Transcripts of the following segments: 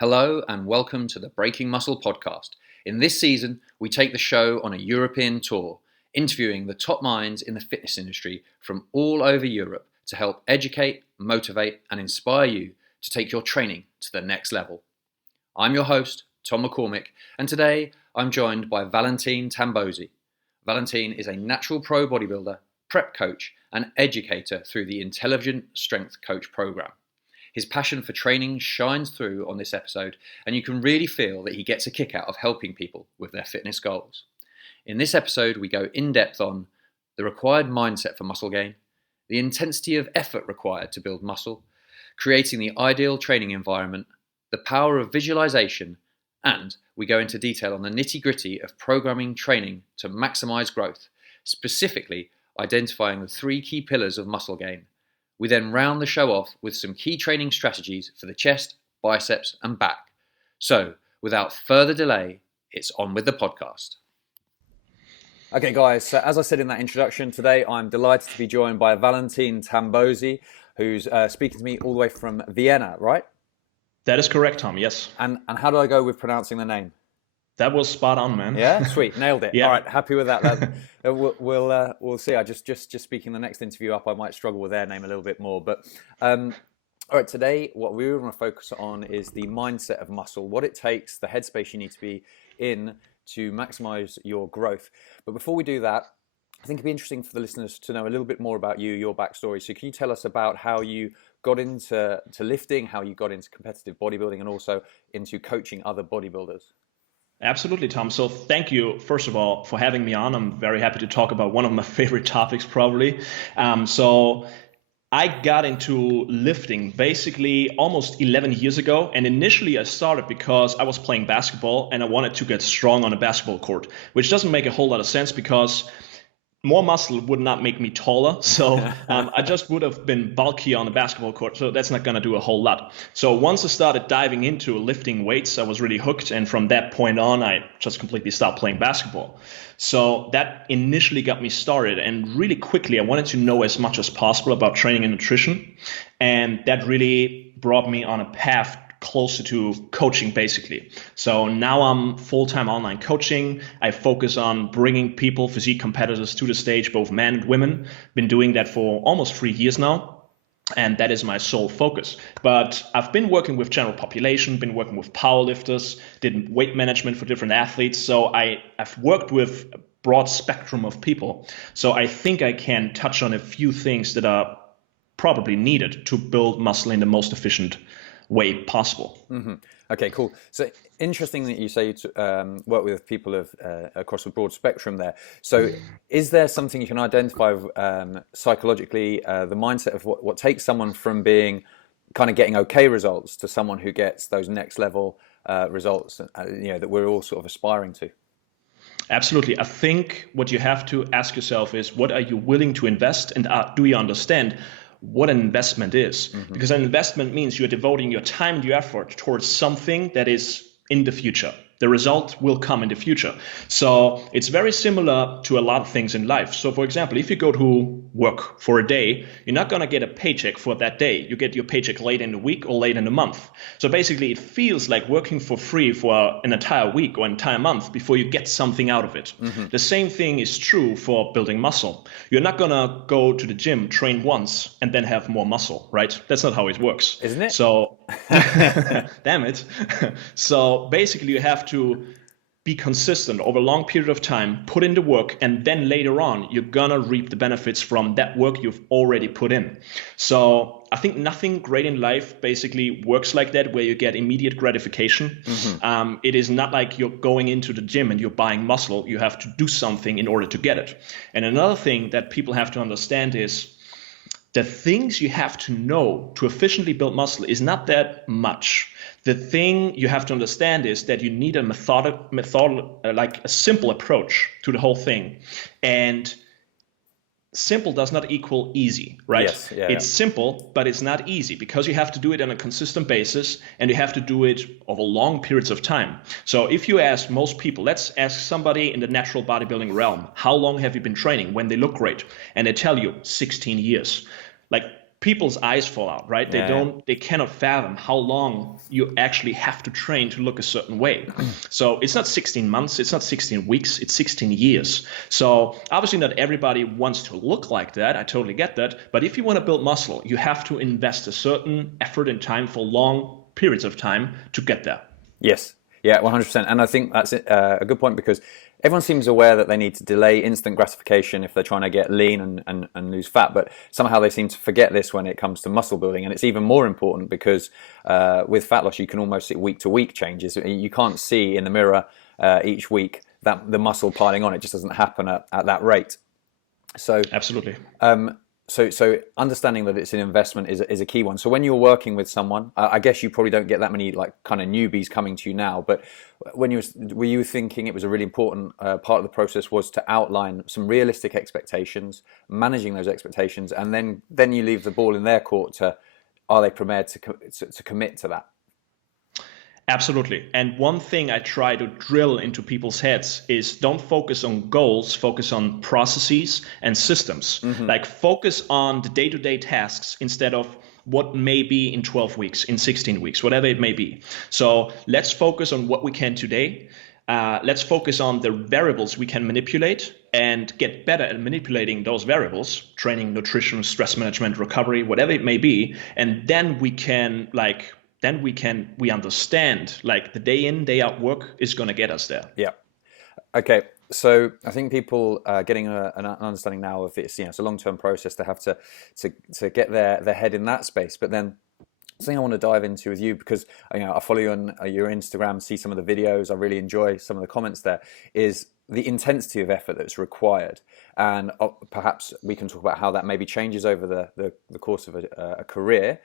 Hello and welcome to the Breaking Muscle podcast. In this season, we take the show on a European tour, interviewing the top minds in the fitness industry from all over Europe to help educate, motivate, and inspire you to take your training to the next level. I'm your host, Tom McCormick, and today I'm joined by Valentin Tambosi. Valentin is a natural pro bodybuilder, prep coach, and educator through the Intelligent Strength Coach program. His passion for training shines through on this episode, and you can really feel that he gets a kick out of helping people with their fitness goals. In this episode, we go in depth on the required mindset for muscle gain, the intensity of effort required to build muscle, creating the ideal training environment, the power of visualization, and we go into detail on the nitty-gritty of programming training to maximize growth, specifically identifying the 3 key pillars of muscle gain. We then round the show off with some key training strategies for the chest, biceps, and back. So, without further delay, it's on with the podcast. Okay, guys, so as I said in that introduction, today I'm delighted to be joined by Valentin Tambosi, who's speaking to me all the way from Vienna, right? That is correct, Tom, yes. And how do I go with pronouncing the name? That was spot on, man. Yeah, sweet, nailed it. Yeah. All right, happy with that. We'll see. I just speaking the next interview up, I might struggle with their name a little bit more. But all right, today what we want to focus on is the mindset of muscle, what it takes, the headspace you need to be in to maximize your growth. But before we do that, I think it'd be interesting for the listeners to know a little bit more about you, your backstory. So can you tell us about how you got into lifting, how you got into competitive bodybuilding, and also into coaching other bodybuilders? Absolutely, Tom. So thank you, first of all, for having me on. I'm very happy to talk about one of my favorite topics, probably. So I got into lifting basically almost 11 years ago. And initially I started because I was playing basketball and I wanted to get strong on a basketball court, which doesn't make a whole lot of sense because more muscle would not make me taller. So I just would have been bulky on the basketball court. So that's not going to do a whole lot. So once I started diving into lifting weights, I was really hooked. And from that point on, I just completely stopped playing basketball. So that initially got me started. And really quickly, I wanted to know as much as possible about training and nutrition. And that really brought me on a path closer to coaching, basically. So now I'm full-time online coaching. I focus on bringing people, physique competitors to the stage, both men and women. Been doing that for almost 3 years now. And that is my sole focus. But I've been working with general population, been working with powerlifters, did weight management for different athletes. So I've worked with a broad spectrum of people. So I think I can touch on a few things that are probably needed to build muscle in the most efficient way possible. Mm-hmm. Okay, cool. So interesting that you say you work with people across a broad spectrum there. So is there something you can identify psychologically, the mindset of what takes someone from being kind of getting okay results to someone who gets those next level results, that we're all sort of aspiring to? Absolutely. I think what you have to ask yourself is, what are you willing to invest, and do you understand what an investment is? Mm-hmm. Because an investment means you're devoting your time and your effort towards something that is in the future. The result will come in the future. So it's very similar to a lot of things in life. So for example, if you go to work for a day, you're not going to get a paycheck for that day. You get your paycheck late in the week or late in the month. So basically it feels like working for free for an entire week or entire month before you get something out of it. Mm-hmm. The same thing is true for building muscle. You're not going to go to the gym, train once, and then have more muscle, right? That's not how it works. Isn't it? So, damn it. So basically you have to be consistent over a long period of time, put in the work, and then later on, you're gonna reap the benefits from that work you've already put in. So I think nothing great in life basically works like that, where you get immediate gratification. Mm-hmm. It is not like you're going into the gym and you're buying muscle. You have to do something in order to get it. And another thing that people have to understand is the things you have to know to efficiently build muscle is not that much. The thing you have to understand is that you need a like a simple approach to the whole thing. And simple does not equal easy, right? Yes, it's simple, but it's not easy because you have to do it on a consistent basis and you have to do it over long periods of time. So if you ask most people, let's ask somebody in the natural bodybuilding realm, how long have you been training when they look great? And they tell you 16 years. Like people's eyes fall out, right? They cannot fathom how long you actually have to train to look a certain way. So it's not 16 months, it's not 16 weeks, it's 16 years. So obviously not everybody wants to look like that. I totally get that. But if you want to build muscle, you have to invest a certain effort and time for long periods of time to get there. Yes. Yeah, 100%. And I think that's a good point, because everyone seems aware that they need to delay instant gratification if they're trying to get lean and lose fat, but somehow they seem to forget this when it comes to muscle building. And it's even more important because with fat loss, you can almost see week to week changes. You can't see in the mirror each week that the muscle piling on. It just doesn't happen at that rate. So absolutely. So understanding that it's an investment is a key one. So when you're working with someone, I guess you probably don't get that many like kind of newbies coming to you now, but were you thinking it was a really important part of the process was to outline some realistic expectations, managing those expectations, and then you leave the ball in their court to, are they prepared to commit to that? Absolutely. And one thing I try to drill into people's heads is don't focus on goals, focus on processes and systems. Like focus on the day-to-day tasks instead of what may be in 12 weeks, in 16 weeks, whatever it may be. So let's focus on what we can today. Let's focus on the variables we can manipulate and get better at manipulating those variables, training, nutrition, stress management, recovery, whatever it may be. And then we understand like the day in, day out work is going to get us there. Yeah. Okay. So I think people are getting an understanding now of this. It's a long-term process to have to get their head in that space. But then something I want to dive into with you, because I follow you on your Instagram, see some of the videos. I really enjoy some of the comments there. Is the intensity of effort that's required, and perhaps we can talk about how that maybe changes over the course of a career.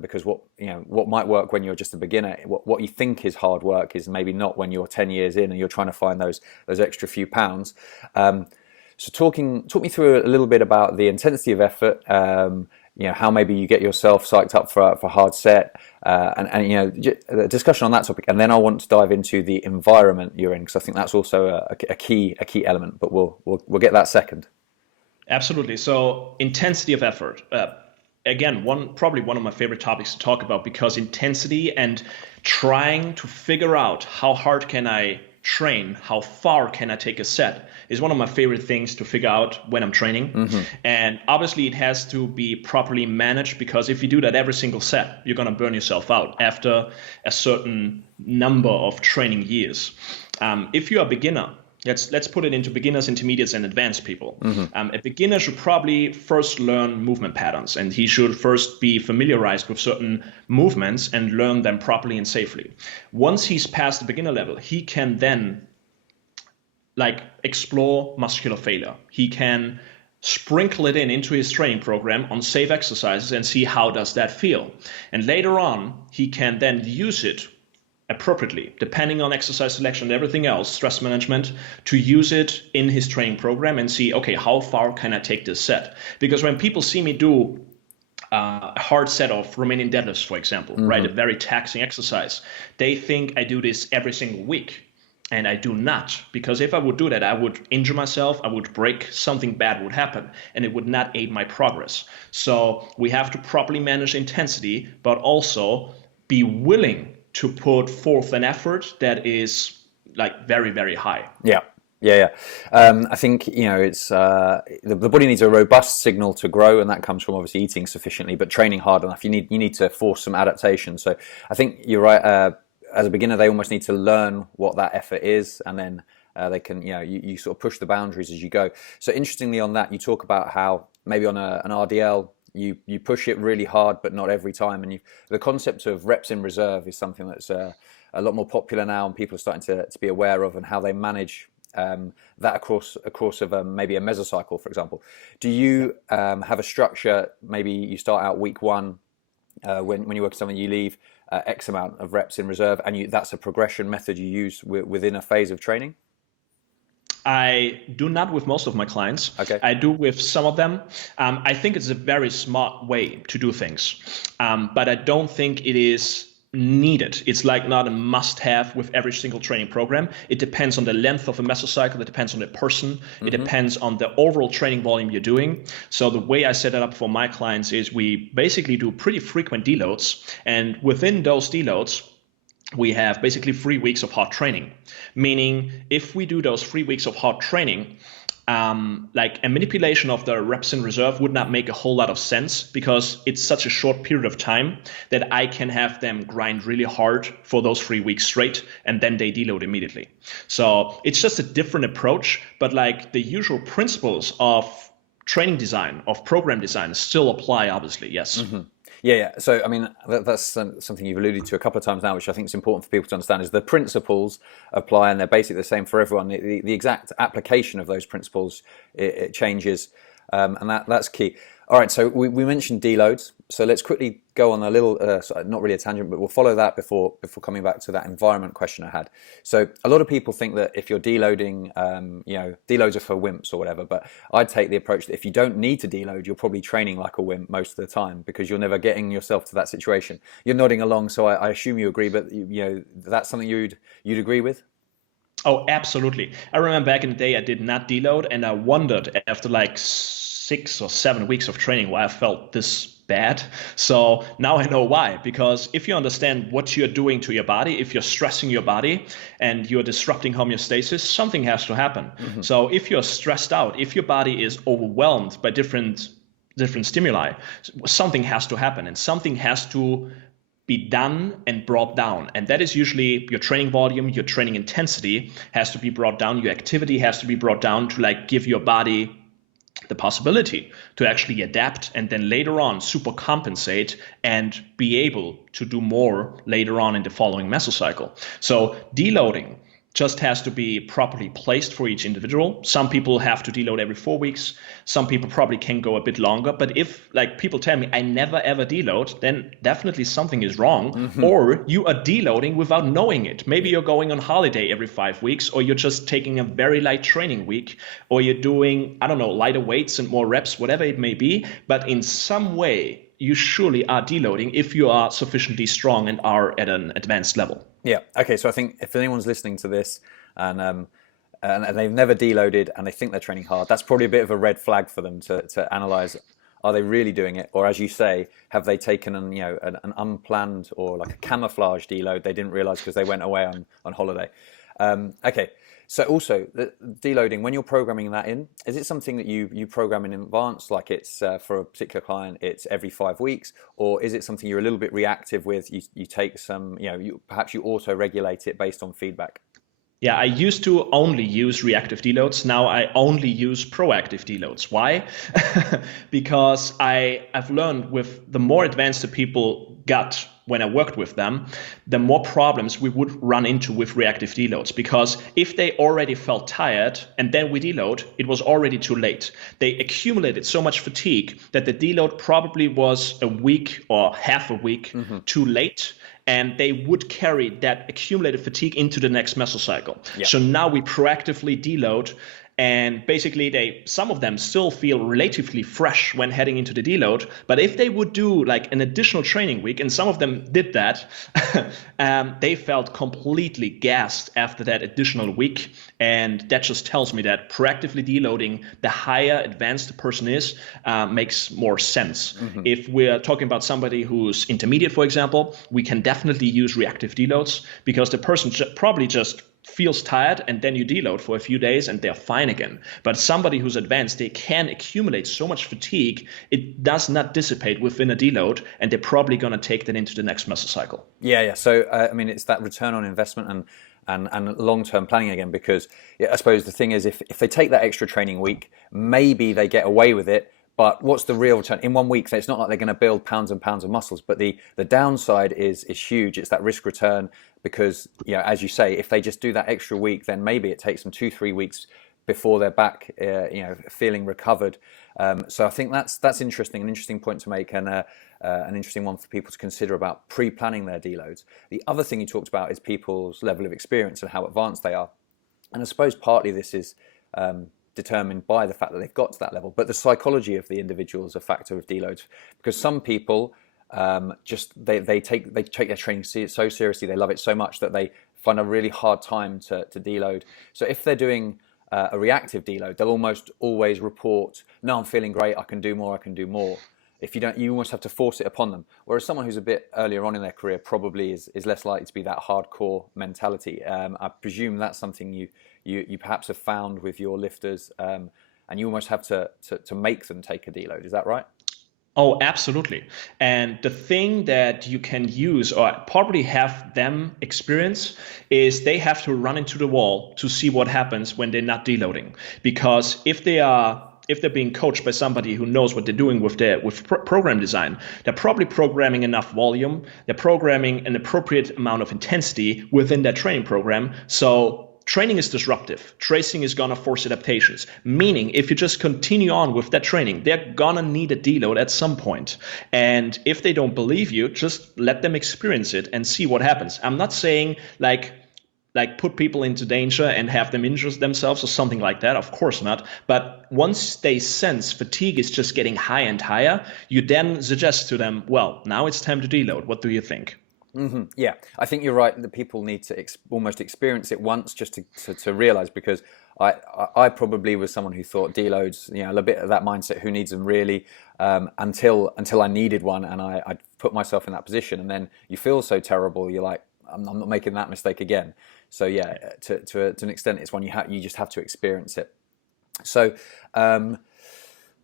Because what might work when you're just a beginner, what you think is hard work is maybe not when you're 10 years in and you're trying to find those extra few pounds. So talk me through a little bit about the intensity of effort, how maybe you get yourself psyched up for a hard set, and a discussion on that topic. And then I want to dive into the environment you're in, because I think that's also a key element, but we'll get that second. Absolutely. So intensity of effort. Again, probably one of my favorite topics to talk about, because intensity and trying to figure out how hard can I train, how far can I take a set, is one of my favorite things to figure out when I'm training. And obviously it has to be properly managed, because if you do that every single set, you're going to burn yourself out after a certain number of training years. If you're a beginner, let's put it into beginners, intermediates, and advanced people. A beginner should probably first learn movement patterns, and he should first be familiarized with certain movements and learn them properly and safely. Once he's past the beginner level, he can then explore muscular failure. He can sprinkle it into his training program on safe exercises and see how does that feel. And later on, he can then use it appropriately, depending on exercise selection and everything else, stress management, to use it in his training program and see, okay, how far can I take this set? Because when people see me do a hard set of Romanian deadlifts, for example, right, a very taxing exercise, they think I do this every single week. And I do not, because if I would do that, I would injure myself, I would break, something bad would happen, and it would not aid my progress. So we have to properly manage intensity, but also be willing to put forth an effort that is very, very high. Yeah. I think it's the body needs a robust signal to grow, and that comes from obviously eating sufficiently, but training hard enough. You need to force some adaptation. So I think you're right. As a beginner, they almost need to learn what that effort is, and then they can you sort of push the boundaries as you go. So interestingly, on that, you talk about how maybe on an RDL. You push it really hard, but not every time. And the concept of reps in reserve is something that's a lot more popular now, and people are starting to be aware of, and how they manage that across of maybe a mesocycle, for example. Do you have a structure? Maybe you start out week one, when you work with someone, you leave X amount of reps in reserve, and that's a progression method you use within a phase of training? I do not with most of my clients. Okay. I do with some of them. I think it's a very smart way to do things, but I don't think it is needed. It's like not a must-have with every single training program. It depends on the length of a mesocycle. It depends on the person. It depends on the overall training volume you're doing. So the way I set it up for my clients is we basically do pretty frequent deloads, and within those deloads, we have basically 3 weeks of hard training. Meaning, if we do those 3 weeks of hard training, like a manipulation of the reps in reserve would not make a whole lot of sense, because it's such a short period of time that I can have them grind really hard for those 3 weeks straight, and then they deload immediately. So it's just a different approach, but like the usual principles of training design, of program design, still apply, obviously, yes. Yeah. So, I mean, that's something you've alluded to a couple of times now, which I think is important for people to understand, is the principles apply, and they're basically the same for everyone. The exact application of those principles, it changes, and that's key. All right, so we mentioned deloads. So let's quickly go on a little, not really a tangent, but we'll follow that before coming back to that environment question I had. So a lot of people think that if you're deloading, deloads are for wimps or whatever, but I'd take the approach that if you don't need to deload, you're probably training like a wimp most of the time, because you're never getting yourself to that situation. You're nodding along, so I assume you agree, but that's something you'd agree with? Oh, absolutely. I remember back in the day, I did not deload, and I wondered after like 6 or 7 weeks of training why I felt this bad. So now I know why, because if you understand what you're doing to your body, if you're stressing your body and you're disrupting homeostasis, something has to happen. So if you're stressed out, if your body is overwhelmed by different stimuli, something has to happen, and something has to be done and brought down. And that is usually your training volume, your training intensity has to be brought down, your activity has to be brought down to like give your body the possibility to actually adapt, and then later on super compensate and be able to do more later on in the following mesocycle. So deloading just has to be properly placed for each individual. Some people have to deload every 4 weeks. Some people probably can go a bit longer. But if like people tell me I never ever deload, then definitely something is wrong. Or you are deloading without knowing it. Maybe you're going on holiday every 5 weeks, or you're just taking a very light training week, or you're doing, I don't know, lighter weights and more reps, whatever it may be. But in some way, you surely are deloading if you are sufficiently strong and are at an advanced level. Yeah. Okay. So I think if anyone's listening to this and they've never deloaded and they think they're training hard, that's probably a bit of a red flag for them to analyze. Are they really doing it, or as you say, have they taken an unplanned or like a camouflage deload they didn't realize because they went away on holiday? Okay. So also, the deloading, when you're programming that in, is it something that you program in advance, like it's for a particular client, it's every 5 weeks, or is it something you're a little bit reactive with? You take some, perhaps you auto-regulate it based on feedback? Yeah, I used to only use reactive deloads. Now I only use proactive deloads. Why? Because I've learned with the more advanced the people got when I worked with them, the more problems we would run into with reactive deloads. Because if they already felt tired and then we deload, it was already too late. They accumulated so much fatigue that the deload probably was a week or half a week too late. And they would carry that accumulated fatigue into the next mesocycle. Yeah. So now we proactively deload, and basically some of them still feel relatively fresh when heading into the deload. But if they would do like an additional training week, and some of them did that, they felt completely gassed after that additional week. And that just tells me that proactively deloading, the higher advanced the person is, makes more sense. If we're talking about somebody who's intermediate, for example, we can definitely use reactive deloads, because the person probably just feels tired, and then you deload for a few days and they're fine again. But somebody who's advanced, they can accumulate so much fatigue, it does not dissipate within a deload, and they're probably going to take that into the next mesocycle. Yeah. So I mean, it's that return on investment and long-term planning again, because I suppose the thing is, if they take that extra training week, maybe they get away with it. But what's the real return? In 1 week, so it's not like they're going to build pounds and pounds of muscles, but the downside is huge. It's that risk return, because, as you say, if they just do that extra week, then maybe it takes them 2-3 weeks before they're back, feeling recovered. So I think that's interesting, an interesting point to make, and an interesting one for people to consider about pre-planning their deloads. The other thing you talked about is people's level of experience and how advanced they are. And I suppose partly this is determined by the fact that they've got to that level, but the psychology of the individual is a factor of deloads, because some people just they take their training so seriously, they love it so much that they find a really hard time to deload. So if they're doing a reactive deload, they'll almost always report, no, I'm feeling great, I can do more, I can do more. If you don't, you almost have to force it upon them. Whereas someone who's a bit earlier on in their career probably is less likely to be that hardcore mentality. I presume that's something you perhaps have found with your lifters, and you almost have to make them take a deload. Is that right? Oh, absolutely. And the thing that you can use or probably have them experience is they have to run into the wall to see what happens when they're not deloading. Because if they're being coached by somebody who knows what they're doing with program design, they're probably programming enough volume, they're programming an appropriate amount of intensity within that training program. So training is disruptive. Tracing is gonna force adaptations. Meaning, if you just continue on with that training, they're gonna need a deload at some point. And if they don't believe you, just let them experience it and see what happens. I'm not saying like put people into danger and have them injure themselves or something like that. Of course not. But once they sense fatigue is just getting higher and higher, you then suggest to them, well, now it's time to deload. What do you think? Mm-hmm. Yeah, I think you're right that people need to almost experience it once just to realize, because I probably was someone who thought deloads, a bit of that mindset, who needs them really, until I needed one, and I put myself in that position, and then you feel so terrible, you're like, I'm not making that mistake again. So yeah, to an extent, it's one you just have to experience it. So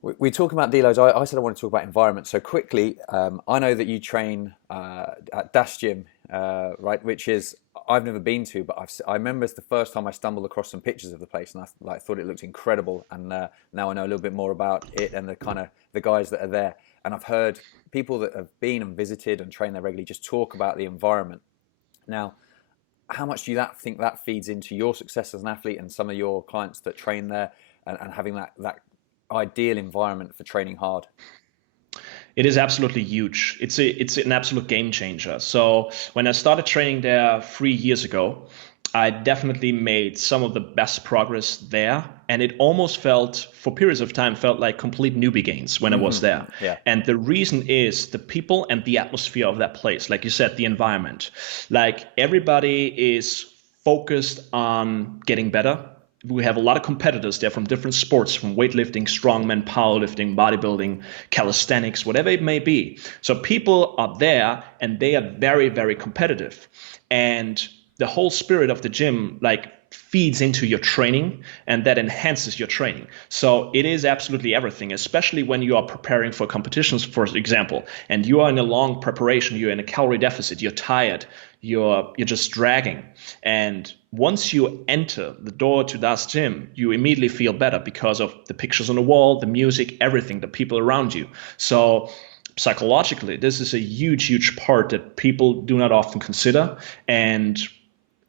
we talk about deloads. I said I want to talk about environment. So quickly, I know that you train at Das Gym, right? Which is, I've never been to, but I remember it's the first time I stumbled across some pictures of the place, and I thought it looked incredible. And now I know a little bit more about it and the guys that are there. And I've heard people that have been and visited and trained there regularly just talk about the environment. Now, how much do you think that feeds into your success as an athlete and some of your clients that train there, and having that ideal environment for training hard? It is absolutely huge. It's an absolute game changer. So when I started training there 3 years ago, I definitely made some of the best progress there. And it almost for periods of time, felt like complete newbie gains when I was there. Yeah. And the reason is the people and the atmosphere of that place. Like you said, the environment. Like everybody is focused on getting better. We have a lot of competitors there from different sports, from weightlifting, strongman, powerlifting, bodybuilding, calisthenics, whatever it may be. So people are there and they are very, very competitive. And the whole spirit of the gym feeds into your training, and that enhances your training. So it is absolutely everything, especially when you are preparing for competitions, for example, and you are in a long preparation, you're in a calorie deficit, you're tired, you're just dragging. And once you enter the door to Das Gym, you immediately feel better because of the pictures on the wall, the music, everything, the people around you. So psychologically, this is a huge, huge part that people do not often consider. And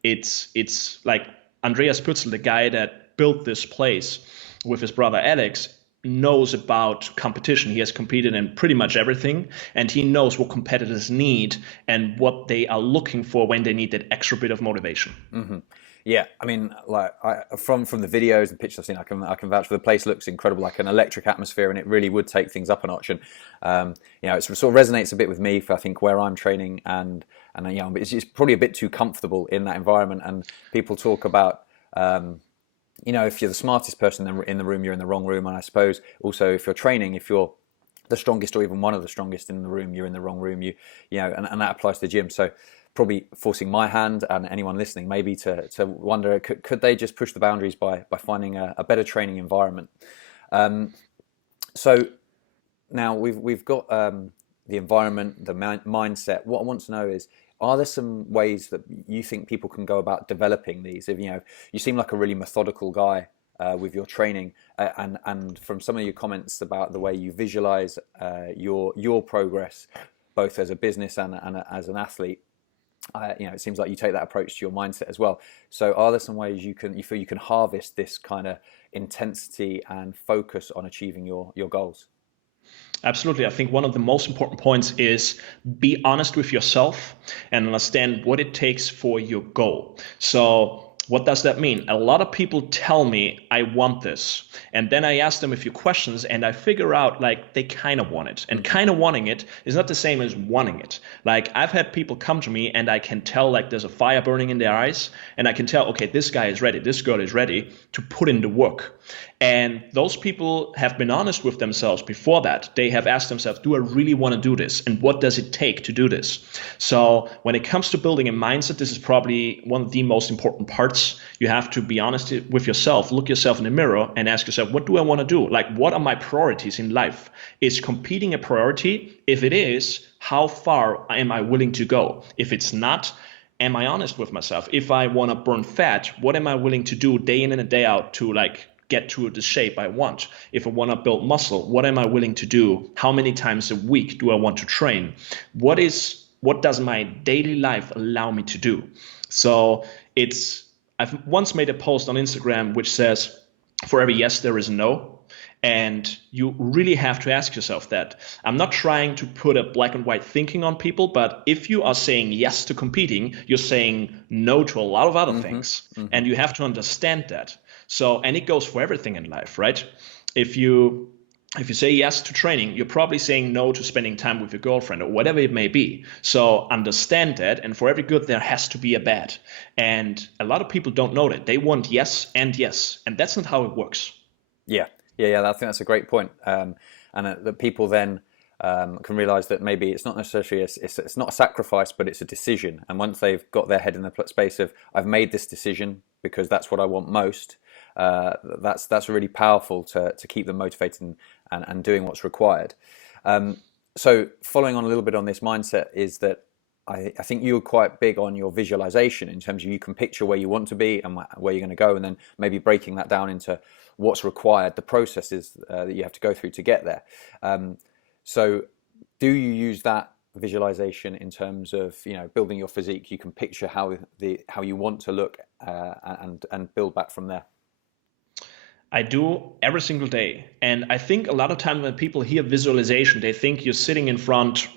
it's like Andreas Pützel, the guy that built this place with his brother Alex, knows about competition. He has competed in pretty much everything, and he knows what competitors need and what they are looking for when they need that extra bit of motivation. Mm-hmm. Yeah, I mean, from the videos and pictures I've seen, I can vouch for the place. Looks incredible, like an electric atmosphere, and it really would take things up a notch. And it sort of resonates a bit with me for, I think, where I'm training, and it's probably a bit too comfortable in that environment. And people talk about, if you're the smartest person in the room, you're in the wrong room. And I suppose also if you're training, if you're the strongest or even one of the strongest in the room, you're in the wrong room. And that applies to the gym. So probably forcing my hand and anyone listening maybe to wonder, could they just push the boundaries by finding a better training environment? So now we've got the environment, the mindset. What I want to know is, are there some ways that you think people can go about developing these? If you seem like a really methodical guy with your training, and from some of your comments about the way you visualize your progress, both as a business and as an athlete, it seems like you take that approach to your mindset as well. So are there some ways you feel you can harvest this kind of intensity and focus on achieving your goals? Absolutely. I think one of the most important points is be honest with yourself and understand what it takes for your goal. So What does that mean? A lot of people tell me I want this. And then I ask them a few questions and I figure out like they kind of want it. And kind of wanting it is not the same as wanting it. Like I've had people come to me and I can tell like there's a fire burning in their eyes and I can tell, okay, this guy is ready, this girl is ready to put in the work. And those people have been honest with themselves before that. They have asked themselves, do I really want to do this? And what does it take to do this? So when it comes to building a mindset, this is probably one of the most important parts. You have to be honest with yourself, look yourself in the mirror and ask yourself, what do I want to do? Like, what are my priorities in life? Is competing a priority? If it is, how far am I willing to go? If it's not, am I honest with myself? If I want to burn fat, what am I willing to do day in and day out to like get to the shape I want? If I want to build muscle, what am I willing to do? How many times a week do I want to train? What does my daily life allow me to do? So I've once made a post on Instagram which says, for every yes, there is a no. And you really have to ask yourself that. I'm not trying to put a black and white thinking on people, but if you are saying yes to competing, you're saying no to a lot of other things. And you have to understand that. So, and it goes for everything in life, right? If you say yes to training, you're probably saying no to spending time with your girlfriend or whatever it may be. So understand that. And for every good, there has to be a bad. And a lot of people don't know that. They want yes. And that's not how it works. Yeah. I think that's a great point. And that people then can realize that maybe it's not necessarily it's not a sacrifice, but it's a decision. And once they've got their head in the space of I've made this decision because that's what I want most, that's really powerful to keep them motivated and doing what's required. So following on a little bit on this mindset is that I think you're quite big on your visualization in terms of you can picture where you want to be and where you're going to go, and then maybe breaking that down into what's required, the processes that you have to go through to get there. So do you use that visualization in terms of building your physique? You can picture how you want to look and build back from there. I do every single day. And I think a lot of times when people hear visualization, they think you're sitting in front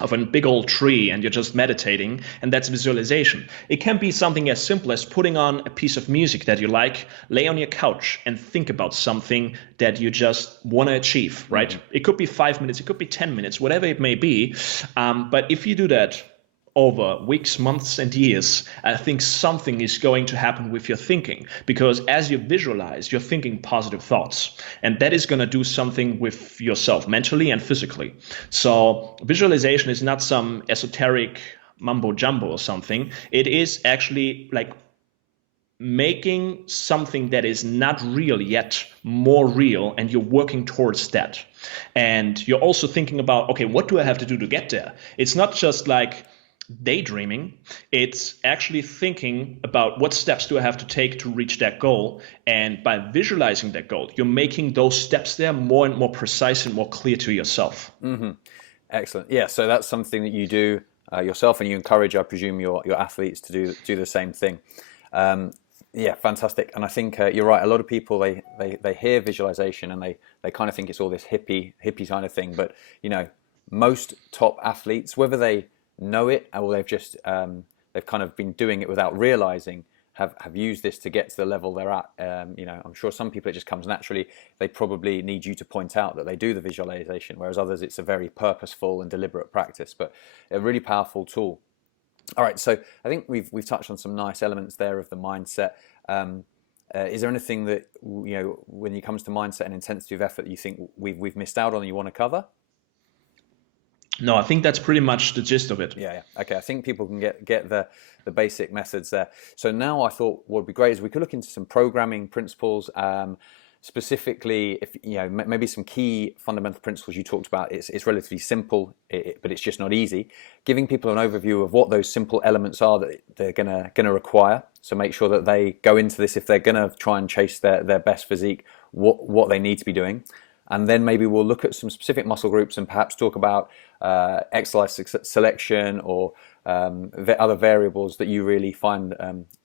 of a big old tree and you're just meditating, and that's visualization. It can be something as simple as putting on a piece of music that you like, lay on your couch and think about something that you just want to achieve, right? It could be 5 minutes, it could be 10 minutes, whatever it may be. But if you do that over weeks, months, and years, I think something is going to happen with your thinking, because as you visualize, you're thinking positive thoughts, and that is going to do something with yourself mentally and physically. So visualization is not some esoteric mumbo jumbo or something. It is actually like making something that is not real yet more real, and you're working towards that. And you're also thinking about, okay, what do I have to do to get there? It's not just like daydreaming, it's actually thinking about what steps do I have to take to reach that goal. And by visualizing that goal, you're making those steps there more and more precise and more clear to yourself. Excellent. Yeah, so that's something that you do yourself, and you encourage, I presume, your athletes to do the same thing. Yeah, fantastic. And I think you're right. A lot of people, they hear visualization and they kind of think it's all this hippie kind of thing. But most top athletes, whether they know it or they've just they've kind of been doing it without realizing, have used this to get to the level they're at. I'm sure some people it just comes naturally. They probably need you to point out that they do the visualization, whereas others it's a very purposeful and deliberate practice, but a really powerful tool. All right, so I think we've touched on some nice elements there of the mindset. Is there anything that when it comes to mindset and intensity of effort, you think we've missed out on and you want to cover? No, I think that's pretty much the gist of it. Yeah. Okay, I think people can get the basic methods there. So now I thought what would be great is we could look into some programming principles, specifically if maybe some key fundamental principles you talked about. It's relatively simple, but it's just not easy. Giving people an overview of what those simple elements are that they're gonna require. So make sure that they go into this, if they're gonna try and chase their best physique, what they need to be doing. And then maybe we'll look at some specific muscle groups and perhaps talk about exercise selection or other variables that you really find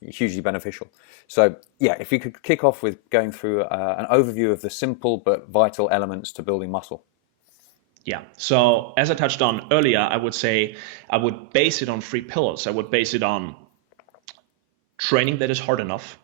hugely beneficial. So yeah, if you could kick off with going through an overview of the simple but vital elements to building muscle. Yeah, so as I touched on earlier, I would say I would base it on 3 pillars. I would base it on training that is hard enough,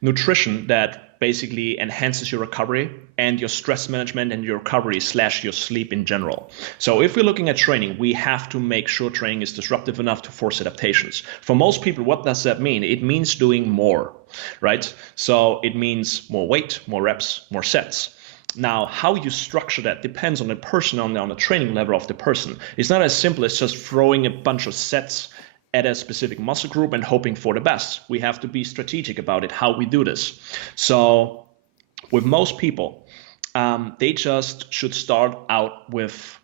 nutrition that basically enhances your recovery, and your stress management and your recovery / your sleep in general. So if we're looking at training, we have to make sure training is disruptive enough to force adaptations. For most people, what does that mean? It means doing more, right? So it means more weight, more reps, more sets. Now, how you structure that depends on the person, on the training level of the person. It's not as simple as just throwing a bunch of sets at a specific muscle group and hoping for the best. We have to be strategic about it, how we do this. So with most people, they just should start out with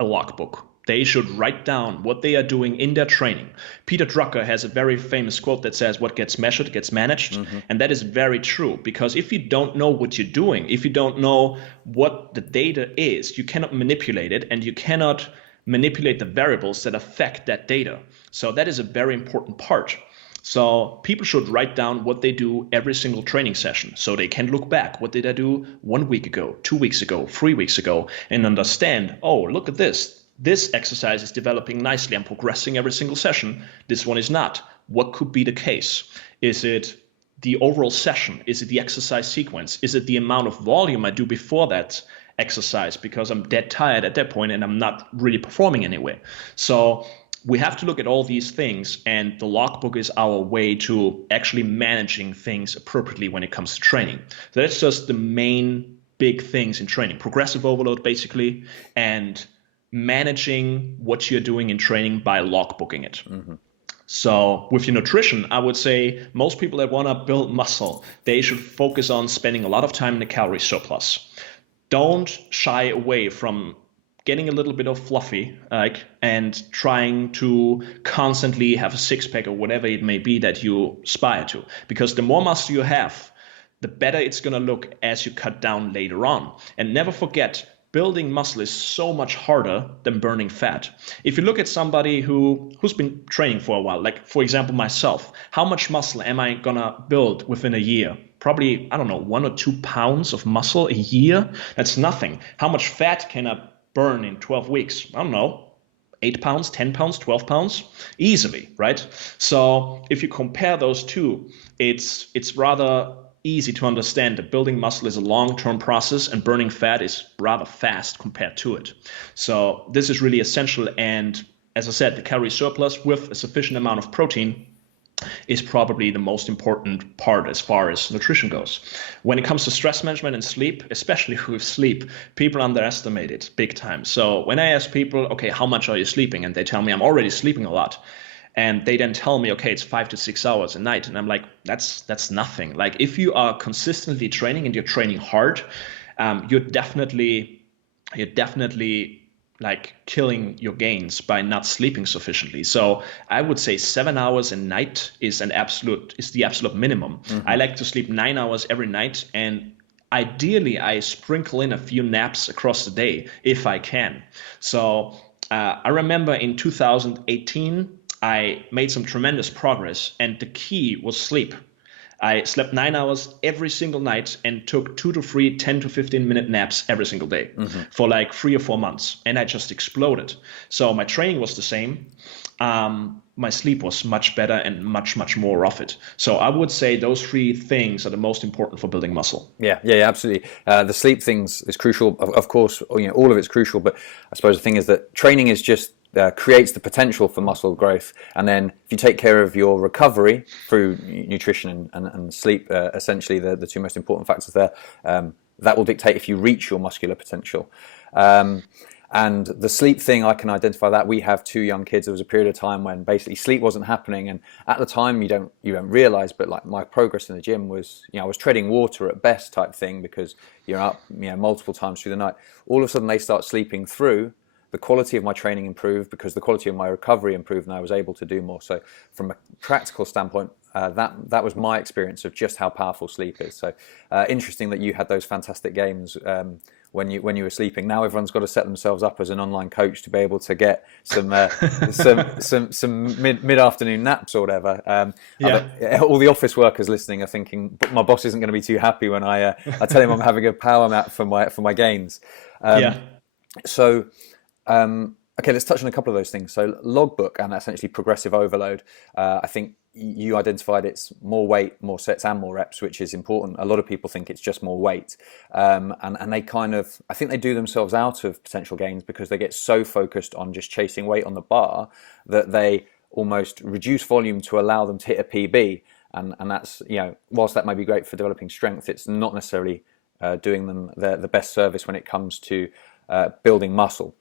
a logbook. They should write down what they are doing in their training. Peter Drucker has a very famous quote that says, what gets measured gets managed. And that is very true, because if you don't know what you're doing, if you don't know what the data is, you cannot manipulate it, and you cannot manipulate the variables that affect that data. So that is a very important part. So people should write down what they do every single training session, so they can look back. What did I do 1 week ago, 2 weeks ago, 3 weeks ago, and understand, oh, look at this. This exercise is developing nicely. I'm progressing every single session. This one is not. What could be the case? Is it the overall session? Is it the exercise sequence? Is it the amount of volume I do before that exercise, because I'm dead tired at that point and I'm not really performing anyway? So we have to look at all these things, and the logbook is our way to actually managing things appropriately when it comes to training. So that's just the main big things in training. Progressive overload, basically, and managing what you're doing in training by logbooking it. So with your nutrition, I would say most people that want to build muscle, they should focus on spending a lot of time in the calorie surplus. Don't shy away from getting a little bit of fluffy, and trying to constantly have a six-pack or whatever it may be that you aspire to. Because the more muscle you have, the better it's going to look as you cut down later on. And never forget, building muscle is so much harder than burning fat. If you look at somebody who's been training for a while, like for example myself, how much muscle am I gonna build within a year? Probably, I don't know, 1 or 2 pounds of muscle a year. That's nothing. How much fat can I burn in 12 weeks? I don't know, 8 pounds, 10 pounds, 12 pounds, easily, right? So if you compare those two, it's rather easy to understand that building muscle is a long-term process and burning fat is rather fast compared to it. So this is really essential. And as I said, the calorie surplus with a sufficient amount of protein is probably the most important part as far as nutrition goes. When it comes to stress management and sleep, especially with sleep, people underestimate it big time. So when I ask people, okay, how much are you sleeping? And they tell me I'm already sleeping a lot. And they then tell me, okay, it's 5 to 6 hours a night. And I'm like, that's nothing. Like if you are consistently training and you're training hard, you're definitely like killing your gains by not sleeping sufficiently. So I would say 7 hours a night is the absolute minimum. I like to sleep 9 hours every night, and ideally I sprinkle in a few naps across the day if I can. So I remember in 2018, I made some tremendous progress, and the key was sleep. I slept 9 hours every single night and took 2 to 3 10 to 15 minute naps every single day for like 3 or 4 months. And I just exploded. So my training was the same. My sleep was much better and much more of it. So I would say those 3 things are the most important for building muscle. Yeah, absolutely. The sleep things is crucial. Of course, all of it's crucial. But I suppose the thing is that training is just creates the potential for muscle growth, and then if you take care of your recovery through nutrition and sleep, essentially the 2 most important factors there, that will dictate if you reach your muscular potential. And the sleep thing, I can identify that. We have 2 young kids. There was a period of time when basically sleep wasn't happening, and at the time you don't realize, but like my progress in the gym was, I was treading water at best type thing, because you're up multiple times through the night. All of a sudden they start sleeping through. The quality of my training improved because the quality of my recovery improved, and I was able to do more. So from a practical standpoint, that was my experience of just how powerful sleep is. So interesting that you had those fantastic games when you were sleeping. Now everyone's got to set themselves up as an online coach to be able to get some mid-afternoon naps or whatever. All the office workers listening are thinking, my boss isn't going to be too happy when I tell him I'm having a power nap for my gains. So. Okay, let's touch on a couple of those things. So logbook and essentially progressive overload. I think you identified it's more weight, more sets and more reps, which is important. A lot of people think it's just more weight. And they kind of, I think they do themselves out of potential gains because they get so focused on just chasing weight on the bar that they almost reduce volume to allow them to hit a PB. And that's, whilst that might be great for developing strength, it's not necessarily doing them the best service when it comes to building muscle.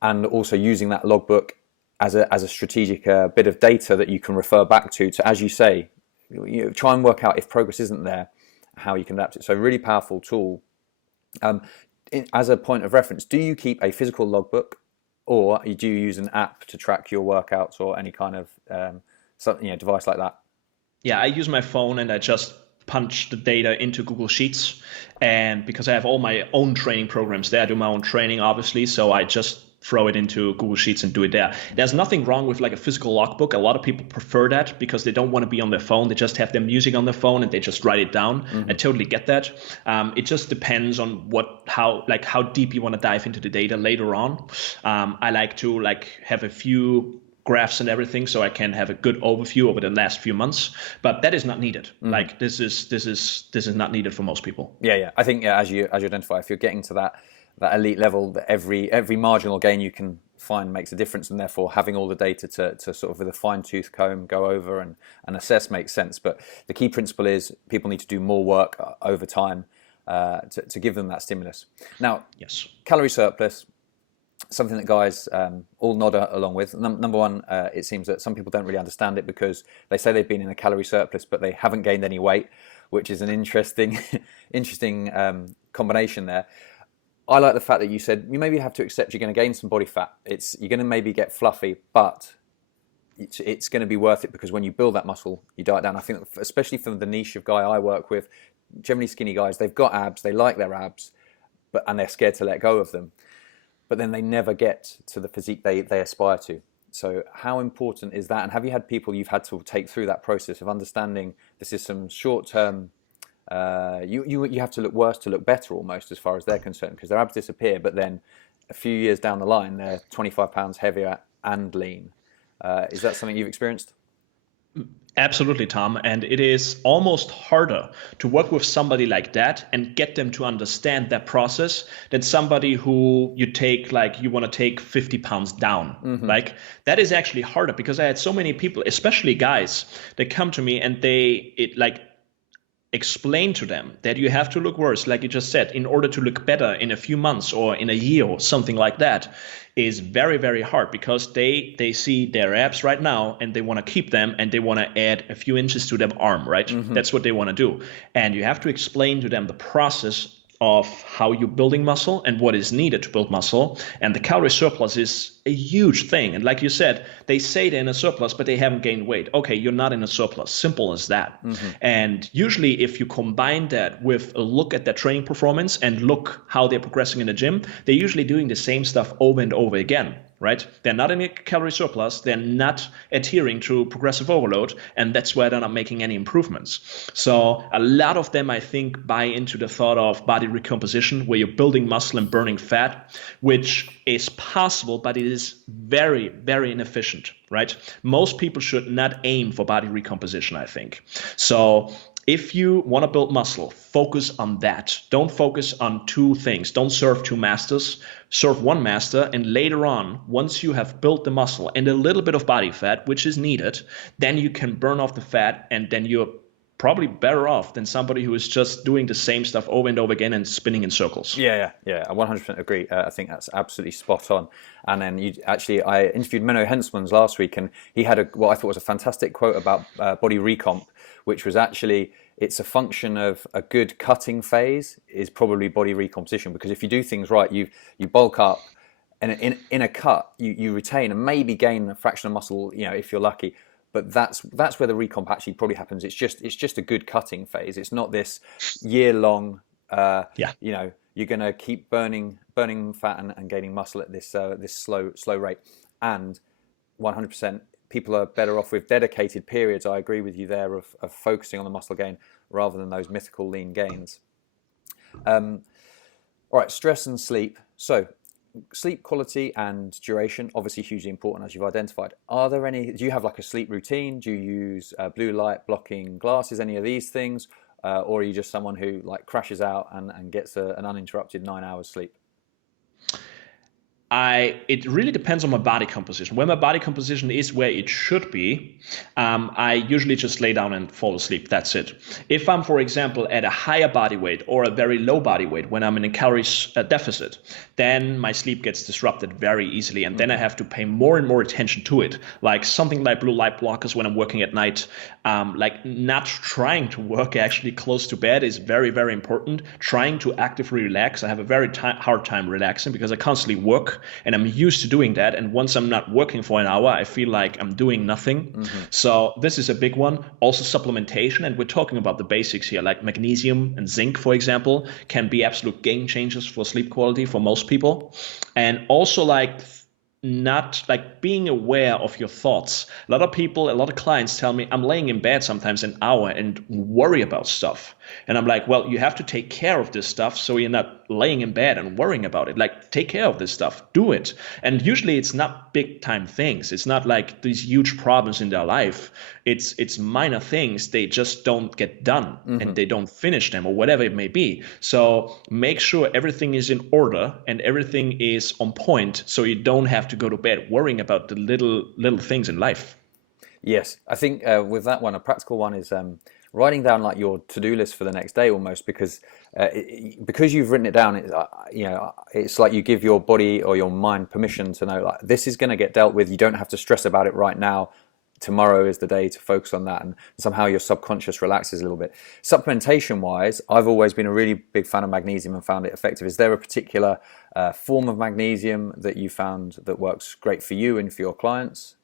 And also using that logbook as a strategic bit of data that you can refer back to, as you say, try and work out if progress isn't there, how you can adapt it. So really powerful tool. As a point of reference, do you keep a physical logbook, or do you use an app to track your workouts or any kind of device like that? Yeah, I use my phone and I just punch the data into Google Sheets. And because I have all my own training programs there, I do my own training, obviously. So I just throw it into Google Sheets and do it there. There's nothing wrong with like a physical logbook. A lot of people prefer that because they don't want to be on their phone. They just have their music on their phone and they just write it down. Mm-hmm. I totally get that. It just depends on how deep you want to dive into the data later on. I like to have a few graphs and everything so I can have a good overview over the last few months, but that is not needed. Mm. This is not needed for most people. Yeah. I think as you identify, if you're getting to that elite level, that every marginal gain you can find makes a difference, and therefore having all the data to sort of with a fine-tooth comb go over and assess makes sense. But the key principle is people need to do more work over time to give them that stimulus. Now, yes, calorie surplus, something that guys all nod along with. Number one, it seems that some people don't really understand it because they say they've been in a calorie surplus, but they haven't gained any weight, which is an interesting combination there. I like the fact that you said you maybe have to accept you're going to gain some body fat. You're going to maybe get fluffy, but it's going to be worth it because when you build that muscle, you diet down. I think especially for the niche of guy I work with, generally skinny guys, they've got abs, they like their abs, and they're scared to let go of them. But then they never get to the physique they aspire to. So how important is that? And have you had people you've had to take through that process of understanding this is some short-term, you have to look worse to look better almost as far as they're concerned, because their abs disappear, but then a few years down the line, they're 25 pounds heavier and lean. Is that something you've experienced? Absolutely, Tom. And it is almost harder to work with somebody like that and get them to understand that process than somebody who you want to take 50 pounds down. Mm-hmm. That is actually harder because I had so many people, especially guys, that come to me and explain to them that you have to look worse, like you just said, in order to look better in a few months or in a year or something like that, is very, very hard because they see their abs right now and they want to keep them and they want to add a few inches to their arm, right? Mm-hmm. That's what they want to do. And you have to explain to them the process of how you're building muscle and what is needed to build muscle. And the calorie surplus is a huge thing. And like you said, they say they're in a surplus, but they haven't gained weight. Okay, you're not in a surplus. Simple as that. Mm-hmm. And usually if you combine that with a look at their training performance and look how they're progressing in the gym, they're usually doing the same stuff over and over again. Right? They're not in a calorie surplus. They're not adhering to progressive overload. And that's why they're not making any improvements. So a lot of them, I think, buy into the thought of body recomposition, where you're building muscle and burning fat, which is possible, but it is very, very inefficient, right? Most people should not aim for body recomposition, I think. So if you want to build muscle, focus on that. Don't focus on two things. Don't serve two masters. Serve one master, and later on, once you have built the muscle and a little bit of body fat, which is needed, then you can burn off the fat, and then you're probably better off than somebody who is just doing the same stuff over and over again and spinning in circles. Yeah, I 100% agree. I think that's absolutely spot on. And then I interviewed Menno Hensmans last week, and he had what I thought was a fantastic quote about body recomp, which was actually, it's a function of a good cutting phase is probably body recomposition, because if you do things right, you bulk up, and in a cut you retain and maybe gain a fraction of muscle, if you're lucky. But that's where the recomp actually probably happens. It's just a good cutting phase. It's not this year long. You're going to keep burning fat and gaining muscle at this slow rate. And 100%, people are better off with dedicated periods. I agree with you there of focusing on the muscle gain rather than those mythical lean gains. All right, stress and sleep. So sleep quality and duration, obviously hugely important as you've identified. Are there any, do you have like a sleep routine? Do you use blue light blocking glasses, any of these things? Or are you just someone who like crashes out and gets an uninterrupted 9 hours sleep? It really depends on my body composition. When my body composition is where it should be, I usually just lay down and fall asleep. That's it. If I'm, for example, at a higher body weight or a very low body weight, when I'm in a calories deficit, then my sleep gets disrupted very easily, and then I have to pay more and more attention to it. Like something like blue light blockers when I'm working at night, like not trying to work actually close to bed is very, very important. Trying to actively relax. I have a very hard time relaxing because I constantly work. And I'm used to doing that. And once I'm not working for an hour, I feel like I'm doing nothing. So this is a big one. Also supplementation. And we're talking about the basics here, like magnesium and zinc, for example, can be absolute game changers for sleep quality for most people. And also like not like being aware of your thoughts. A lot of people, a lot of clients tell me I'm laying in bed sometimes an hour and worry about stuff. And I'm like, well, you have to take care of this stuff so you're not laying in bed and worrying about it. Like, take care of this stuff, do it. And usually it's not big time things. It's not like these huge problems in their life. It's minor things. They just don't get done and they don't finish them or whatever it may be. So make sure everything is in order and everything is on point so you don't have to go to bed worrying about the little things in life. Yes, I think with that one, a practical one is writing down like your to-do list for the next day almost, because you've written it down. It's like you give your body or your mind permission to know like this is going to get dealt with. You don't have to stress about it right now. Tomorrow is the day to focus on that, and somehow your subconscious relaxes a little bit. Supplementation wise, I've always been a really big fan of magnesium and found it effective. Is there a particular form of magnesium that you found that works great for you and for your clients?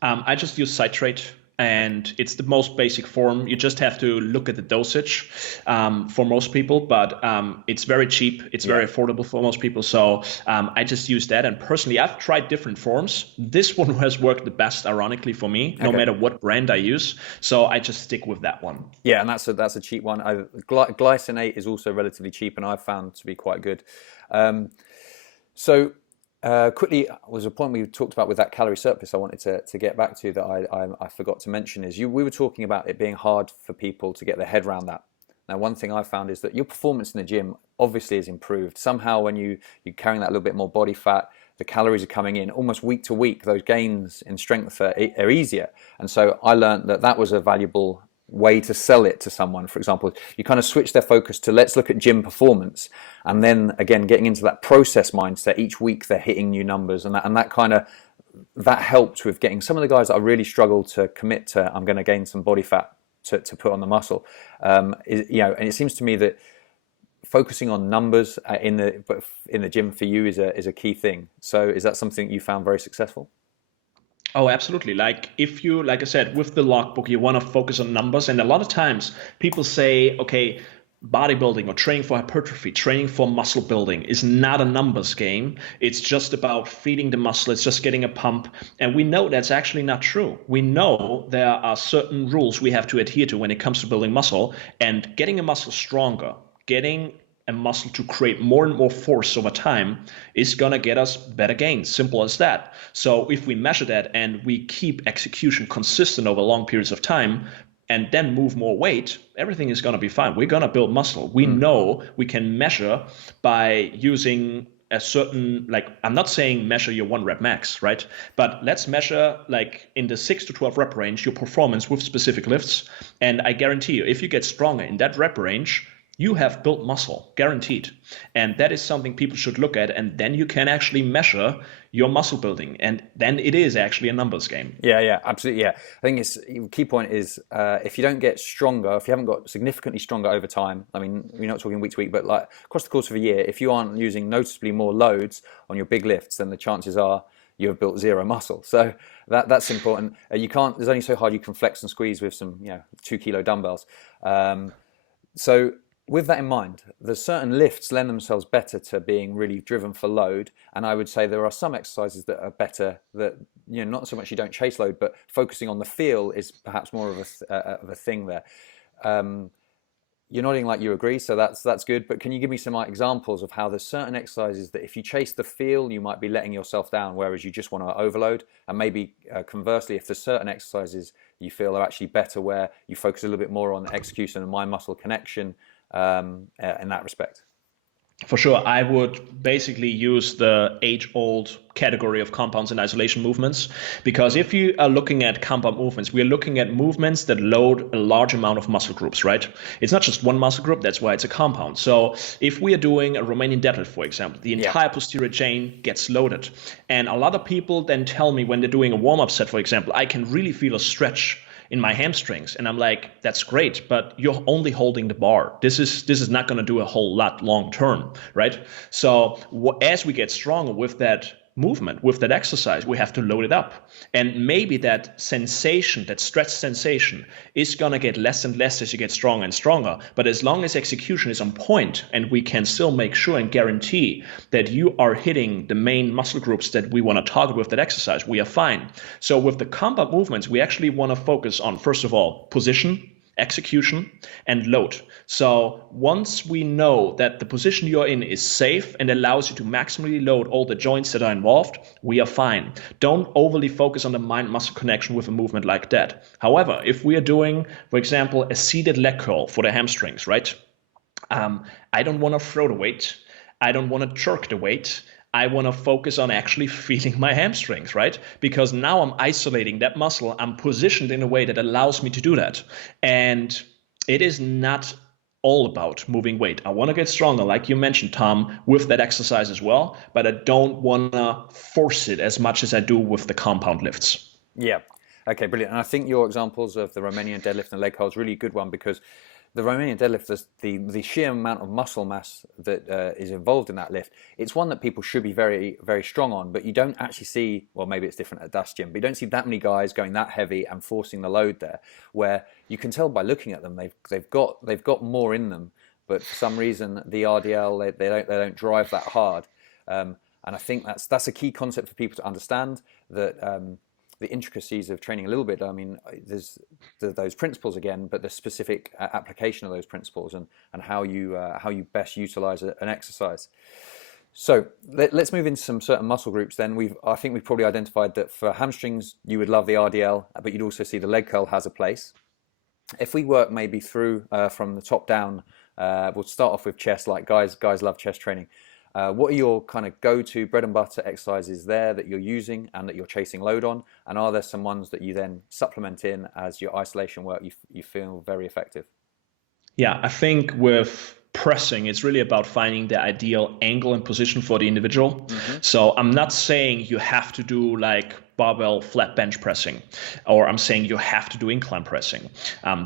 I just use citrate, and it's the most basic form. You just have to look at the dosage for most people, but it's very cheap. It's very affordable for most people. So I just use that. And personally, I've tried different forms. This one has worked the best, ironically, for me, no matter what brand I use. So I just stick with that one. Yeah, and that's a cheap one. Glycinate is also relatively cheap, and I've found to be quite good. Quickly, was a point we talked about with that calorie surplus I wanted to get back to that I forgot to mention is we were talking about it being hard for people to get their head around that. Now, one thing I found is that your performance in the gym obviously is improved. Somehow when you're carrying that little bit more body fat, the calories are coming in almost week to week. Those gains in strength are easier. And so I learned that was a valuable way to sell it to someone. For example, you kind of switch their focus to let's look at gym performance, and then again getting into that process mindset. Each week they're hitting new numbers, and that helped with getting some of the guys that I really struggled to commit to. I'm going to gain some body fat to put on the muscle. And it seems to me that focusing on numbers in the gym for you is a key thing. So is that something you found very successful? Oh, absolutely. Like if you, like I said, with the logbook, you want to focus on numbers. And a lot of times people say, okay, bodybuilding or training for hypertrophy, training for muscle building is not a numbers game. It's just about feeding the muscle. It's just getting a pump. And we know that's actually not true. We know there are certain rules we have to adhere to when it comes to building muscle, and getting a muscle stronger, getting a muscle to create more and more force over time is going to get us better gains. Simple as that. So if we measure that and we keep execution consistent over long periods of time and then move more weight, everything is going to be fine. We're going to build muscle. We know we can measure by using a certain, like, I'm not saying measure your 1 rep max, right? But let's measure like in the 6 to 12 rep range, your performance with specific lifts. And I guarantee you, if you get stronger in that rep range, you have built muscle, guaranteed. And that is something people should look at. And then you can actually measure your muscle building. And then it is actually a numbers game. Yeah, absolutely. Yeah. I think key point is if you don't get stronger, if you haven't got significantly stronger over time, I mean, we're not talking week to week, but like across the course of a year, if you aren't using noticeably more loads on your big lifts, then the chances are you have built zero muscle. So that's important. There's only so hard you can flex and squeeze with some 2 kilo dumbbells. So with that in mind, there's certain lifts lend themselves better to being really driven for load, and I would say there are some exercises that are better that not so much you don't chase load, but focusing on the feel is perhaps more of a thing there. you're nodding like you agree, so that's good. But can you give me some examples of how there's certain exercises that if you chase the feel, you might be letting yourself down, whereas you just want to overload? And maybe conversely, if there's certain exercises you feel are actually better, where you focus a little bit more on execution and mind-muscle connection in that respect? For sure, I would basically use the age-old category of compounds and isolation movements, because if you are looking at compound movements, we are looking at movements that load a large amount of muscle groups, right? It's not just one muscle group, that's why it's a compound. So if we are doing a Romanian deadlift, for example, the entire posterior chain gets loaded. And a lot of people then tell me when they're doing a warm-up set, for example, I can really feel a stretch in my hamstrings, and I'm like, that's great, but you're only holding the bar. This is not going to do a whole lot long term, right? So as we get stronger with that movement, with that exercise, we have to load it up, and maybe that sensation, that stretch sensation, is going to get less and less as you get stronger and stronger. But as long as execution is on point, and we can still make sure and guarantee that you are hitting the main muscle groups that we want to target with that exercise, we are fine. So with the compound movements, we actually want to focus on, first of all, position, execution, and load. So once we know that the position you're in is safe and allows you to maximally load all the joints that are involved, we are fine. Don't overly focus on the mind-muscle connection with a movement like that. However, if we are doing, for example, a seated leg curl for the hamstrings, right? I don't want to throw the weight. I don't want to jerk the weight. I want to focus on actually feeling my hamstrings, right? Because now I'm isolating that muscle. I'm positioned in a way that allows me to do that. And it is not all about moving weight. I want to get stronger, like you mentioned, Tom, with that exercise as well, but I don't want to force it as much as I do with the compound lifts. Yeah. Okay, brilliant. And I think your examples of the Romanian deadlift and leg curl is a really good one, because the Romanian deadlift, the sheer amount of muscle mass that is involved in that lift, it's one that people should be very, very strong on, but you don't actually see, well, maybe it's different at Das Gym, but you don't see that many guys going that heavy and forcing the load there, where you can tell by looking at them, they've got more in them, but for some reason, the RDL, they don't drive that hard. And I think that's a key concept for people to understand, that the intricacies of training a little bit. I mean, there's those principles again, but the specific application of those principles and how you best utilize an exercise. So let's move into some certain muscle groups then. I think we've probably identified that for hamstrings, you would love the RDL, but you'd also see the leg curl has a place. If we work maybe through from the top down, we'll start off with chest, like guys love chest training. What are your kind of go-to bread and butter exercises there that you're using and that you're chasing load on? And are there some ones that you then supplement in as your isolation work you feel very effective? Yeah, I think with pressing, it's really about finding the ideal angle and position for the individual. Mm-hmm. So I'm not saying you have to do like barbell flat bench pressing, or I'm saying you have to do incline pressing.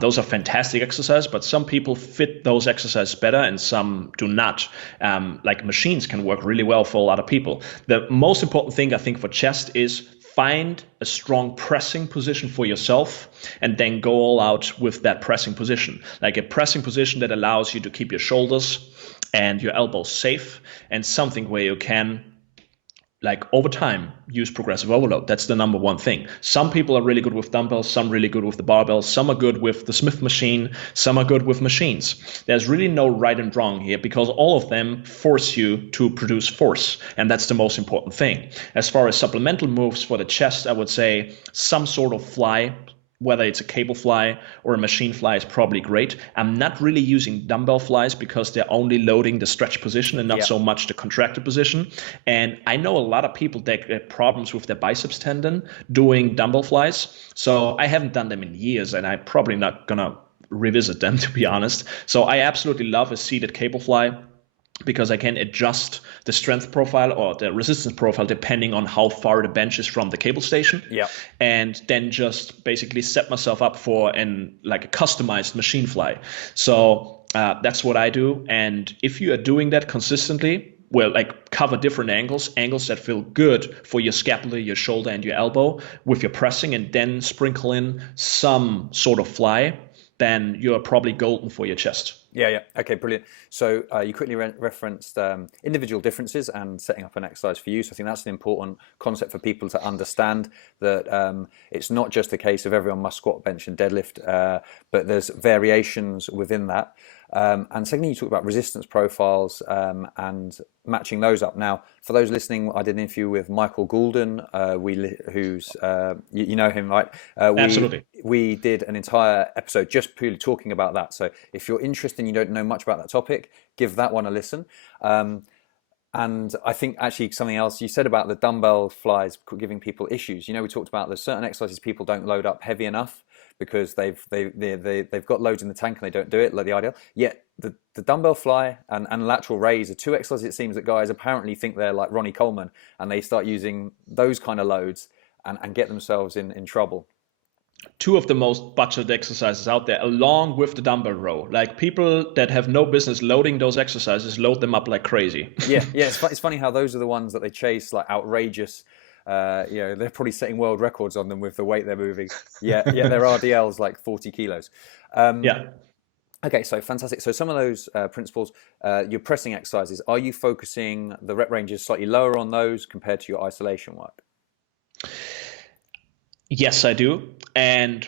Those are fantastic exercises, but some people fit those exercises better and some do not. Like machines can work really well for a lot of people. The most important thing I think for chest is find a strong pressing position for yourself and then go all out with that pressing position. Like a pressing position that allows you to keep your shoulders and your elbows safe, and something where you can, like over time, use progressive overload. That's the number one thing. Some people are really good with dumbbells, some really good with the barbells, some are good with the Smith machine, some are good with machines. There's really no right and wrong here, because all of them force you to produce force, and that's the most important thing. As far as supplemental moves for the chest, I would say some sort of fly, whether it's a cable fly or a machine fly, is probably great. I'm not really using dumbbell flies because they're only loading the stretch position and not so much the contracted position. And I know a lot of people that get problems with their biceps tendon doing dumbbell flies. So I haven't done them in years, and I'm probably not going to revisit them, to be honest. So I absolutely love a seated cable fly, because I can adjust the strength profile or the resistance profile depending on how far the bench is from the cable station. Yeah. And then just basically set myself up for a customized machine fly. So that's what I do. And if you are doing that consistently, cover different angles that feel good for your scapula, your shoulder, and your elbow with your pressing, and then sprinkle in some sort of fly, then you're probably golden for your chest. Yeah. Okay, brilliant. So you quickly referenced individual differences and setting up an exercise for you. So I think that's an important concept for people to understand, that it's not just a case of everyone must squat, bench, and deadlift, but there's variations within that. And secondly, you talked about resistance profiles and matching those up. Now, for those listening, I did an interview with Michael Goulden, who's you know him, right? Absolutely. We did an entire episode just purely talking about that. So if you're interested and you don't know much about that topic, give that one a listen. And I think actually something else you said about the dumbbell flies giving people issues. We talked about there's certain exercises people don't load up heavy enough because they've got loads in the tank and they don't do it like the ideal. Yet the dumbbell fly and lateral raise are two exercises, it seems, that guys apparently think they're like Ronnie Coleman, and they start using those kind of loads and get themselves in trouble. Two of the most budgeted exercises out there, along with the dumbbell row. Like, people that have no business loading those exercises load them up like crazy. Yeah. It's funny how those are the ones that they chase, like outrageous. They're probably setting world records on them with the weight they're moving. Yeah, their RDL's like 40 kilos. Yeah. Okay, so fantastic. So some of those principles, your pressing exercises, are you focusing the rep ranges slightly lower on those compared to your isolation work? Yes, I do. And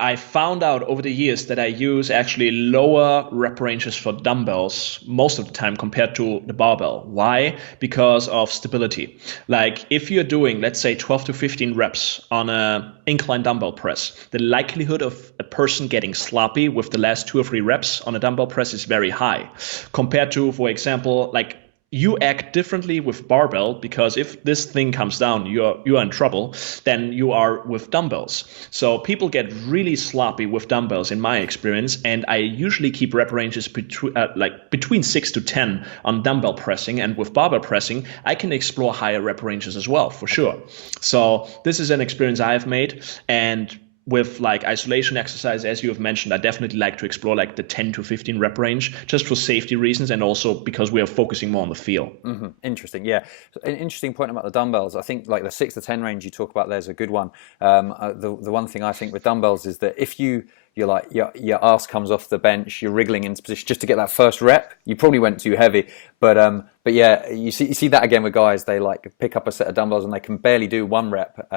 I found out over the years that I use actually lower rep ranges for dumbbells most of the time compared to the barbell. Why? Because of stability. Like, if you're doing, let's say, 12 to 15 reps on an incline dumbbell press, the likelihood of a person getting sloppy with the last 2 or 3 reps on a dumbbell press is very high compared to, for example, like, you act differently with barbell, because if this thing comes down, you are in trouble, than you are with dumbbells. So people get really sloppy with dumbbells in my experience, and I usually keep rep ranges between 6 to 10 on dumbbell pressing, and with barbell pressing I can explore higher rep ranges as well, for sure. So this is an experience I have made. And with like isolation exercise, as you have mentioned, I definitely like to explore like the 10 to 15 rep range, just for safety reasons, and also because we are focusing more on the feel. Mm-hmm. Interesting. Yeah. So an interesting point about the dumbbells. I think like the 6 to 10 range you talk about, there's a good one. The one thing I think with dumbbells is that if you're like your ass comes off the bench, you're wriggling into position just to get that first rep, you probably went too heavy. But yeah, you see that again with guys. They like pick up a set of dumbbells and they can barely do 1 rep.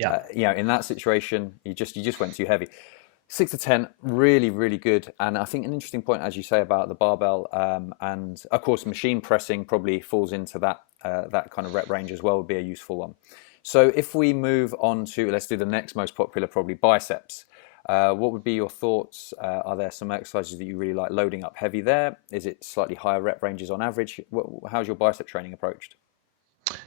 In that situation, you just went too heavy. 6 to 10, really, really good. And I think an interesting point, as you say, about the barbell, and of course, machine pressing probably falls into that kind of rep range as well, would be a useful one. So if we move on to, let's do the next most popular, probably biceps. What would be your thoughts? Are there some exercises that you really like loading up heavy there? Is it slightly higher rep ranges on average? How's your bicep training approached?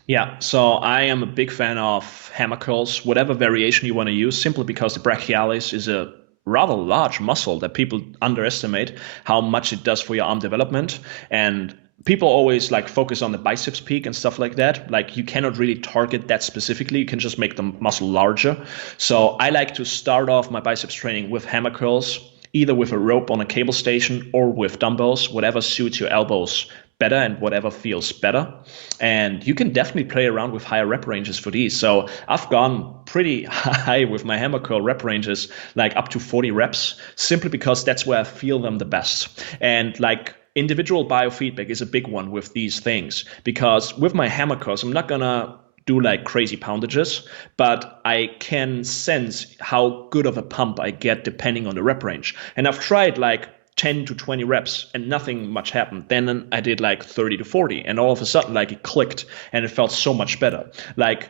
Yeah, so I am a big fan of hammer curls, whatever variation you want to use, simply because the brachialis is a rather large muscle that people underestimate how much it does for your arm development. And people always like focus on the biceps peak and stuff like that. Like, you cannot really target that specifically. You can just make the muscle larger. So I like to start off my biceps training with hammer curls, either with a rope on a cable station or with dumbbells, whatever suits your elbows better and whatever feels better. And you can definitely play around with higher rep ranges for these. So I've gone pretty high with my hammer curl rep ranges, like up to 40 reps, simply because that's where I feel them the best. And like, individual biofeedback is a big one with these things, because with my hammer curls, I'm not gonna do like crazy poundages, but I can sense how good of a pump I get depending on the rep range. And I've tried like 10 to 20 reps and nothing much happened. Then I did like 30 to 40, and all of a sudden like it clicked and it felt so much better. Like,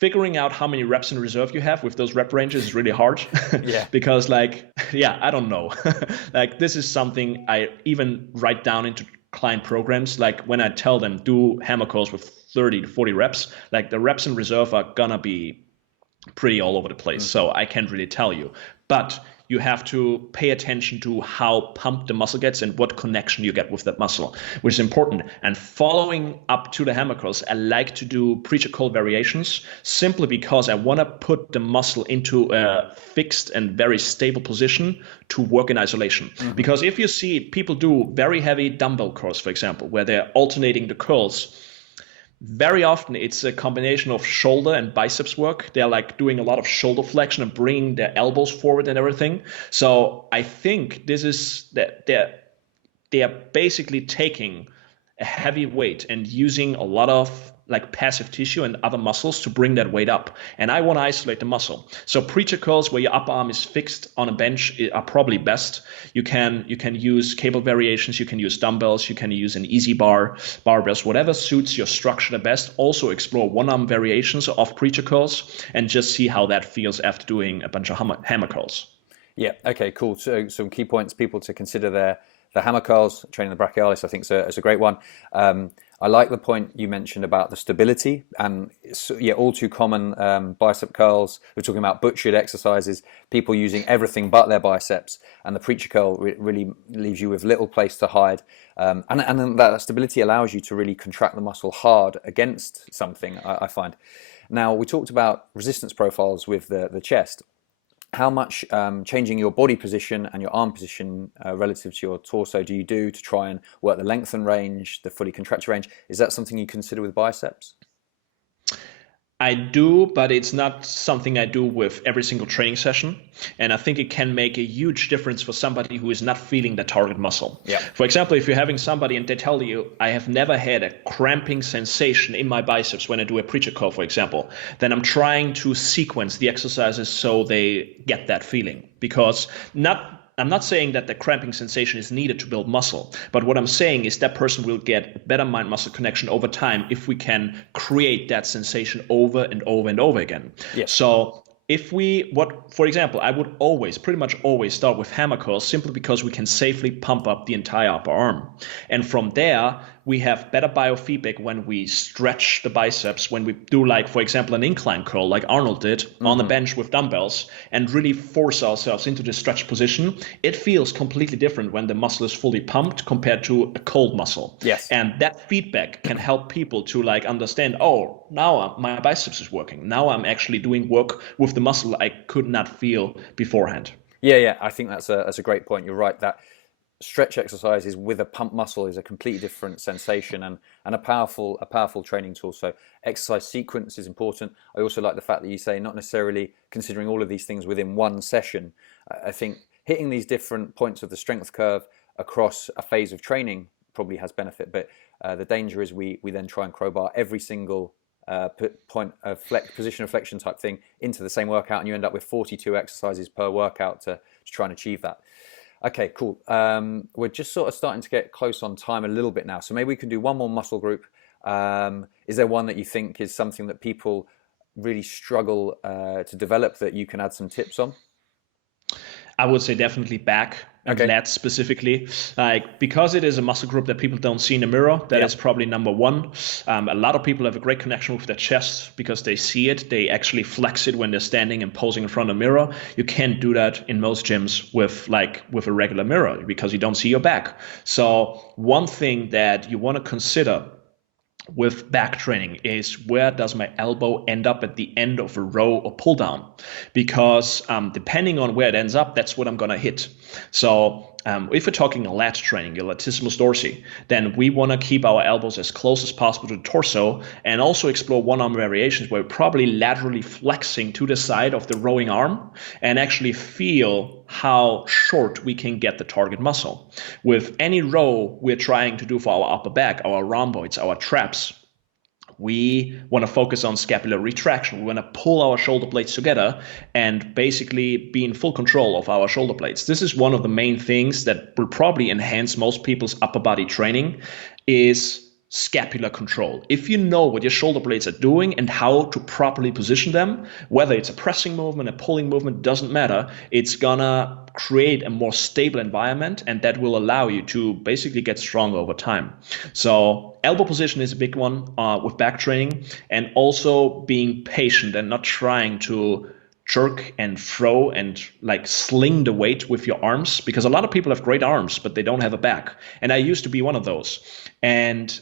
figuring out how many reps in reserve you have with those rep ranges is really hard. Yeah. Because I don't know. Like, this is something I even write down into client programs. Like, when I tell them do hammer curls with 30 to 40 reps, like the reps in reserve are gonna be pretty all over the place. So I can't really tell you, but you have to pay attention to how pumped the muscle gets and what connection you get with that muscle, which is important. And following up to the hammer curls, I like to do preacher curl variations, simply because I want to put the muscle into a fixed and very stable position to work in isolation. Mm-hmm. Because if you see people do very heavy dumbbell curls, for example, where they're alternating the curls, very often it's a combination of shoulder and biceps work. They're like doing a lot of shoulder flexion and bringing their elbows forward and everything. So I think this is that they are basically taking a heavy weight and using a lot of like passive tissue and other muscles to bring that weight up. And I want to isolate the muscle. So preacher curls where your upper arm is fixed on a bench are probably best. You can use cable variations, you can use dumbbells, you can use an easy bar, barbells, whatever suits your structure the best. Also explore one arm variations of preacher curls and just see how that feels after doing a bunch of hammer curls. Yeah, okay, cool. So some key points, people to consider there. The hammer curls, training the brachialis, I think is a great one. I like the point you mentioned about the stability, and all too common bicep curls. We're talking about butchered exercises, people using everything but their biceps, and the preacher curl really leaves you with little place to hide. And then that stability allows you to really contract the muscle hard against something, I find. Now, we talked about resistance profiles with the chest. How much changing your body position and your arm position relative to your torso do you do to try and work the lengthen range, the fully contracted range? Is that something you consider with biceps? I do, but it's not something I do with every single training session. And I think it can make a huge difference for somebody who is not feeling the target muscle. Yeah. For example, if you're having somebody and they tell you, I have never had a cramping sensation in my biceps when I do a preacher curl, for example, then I'm trying to sequence the exercises so they get that feeling. Because I'm not saying that the cramping sensation is needed to build muscle, but what I'm saying is that person will get better mind-muscle connection over time if we can create that sensation over and over and over again. Yes. So for example, I would pretty much always start with hammer curls simply because we can safely pump up the entire upper arm. And from there, we have better biofeedback when we stretch the biceps, when we do, like, for example, an incline curl like Arnold did on the bench with dumbbells and really force ourselves into the stretch position. It feels completely different when the muscle is fully pumped compared to a cold muscle. Yes. And that feedback can help people to understand, oh, now my biceps is working. Now I'm actually doing work with the muscle I could not feel beforehand. Yeah, I think that's a great point. You're right, that stretch exercises with a pump muscle is a completely different sensation and a powerful training tool. So exercise sequence is important. I also like the fact that you say not necessarily considering all of these things within one session. I think hitting these different points of the strength curve across a phase of training probably has benefit, but the danger is we then try and crowbar every single point of position of flexion type thing into the same workout, and you end up with 42 exercises per workout to try and achieve that. Okay, cool. We're just sort of starting to get close on time a little bit now, so maybe we can do one more muscle group. Is there one that you think is something that people really struggle to develop that you can add some tips on? I would say definitely back and lats specifically, because it is a muscle group that people don't see in the mirror. That is probably number one. A lot of people have a great connection with their chest because they see it. They actually flex it when they're standing and posing in front of a mirror. You can't do that in most gyms with a regular mirror because you don't see your back. So one thing that you want to consider with back training is, where does my elbow end up at the end of a row or pull down? Because depending on where it ends up, that's what I'm going to hit. So if we're talking a lat training, your latissimus dorsi, then we want to keep our elbows as close as possible to the torso and also explore one-arm variations where we're probably laterally flexing to the side of the rowing arm and actually feel how short we can get the target muscle. With any row we're trying to do for our upper back, our rhomboids, our traps, we want to focus on scapular retraction. We want to pull our shoulder blades together and basically be in full control of our shoulder blades. This is one of the main things that will probably enhance most people's upper body training, is scapular control. If you know what your shoulder blades are doing and how to properly position them, whether it's a pressing movement, a pulling movement, doesn't matter. It's gonna create a more stable environment, and that will allow you to basically get stronger over time. So elbow position is a big one with back training, and also being patient and not trying to jerk and throw and sling the weight with your arms, because a lot of people have great arms but they don't have a back, and I used to be one of those. And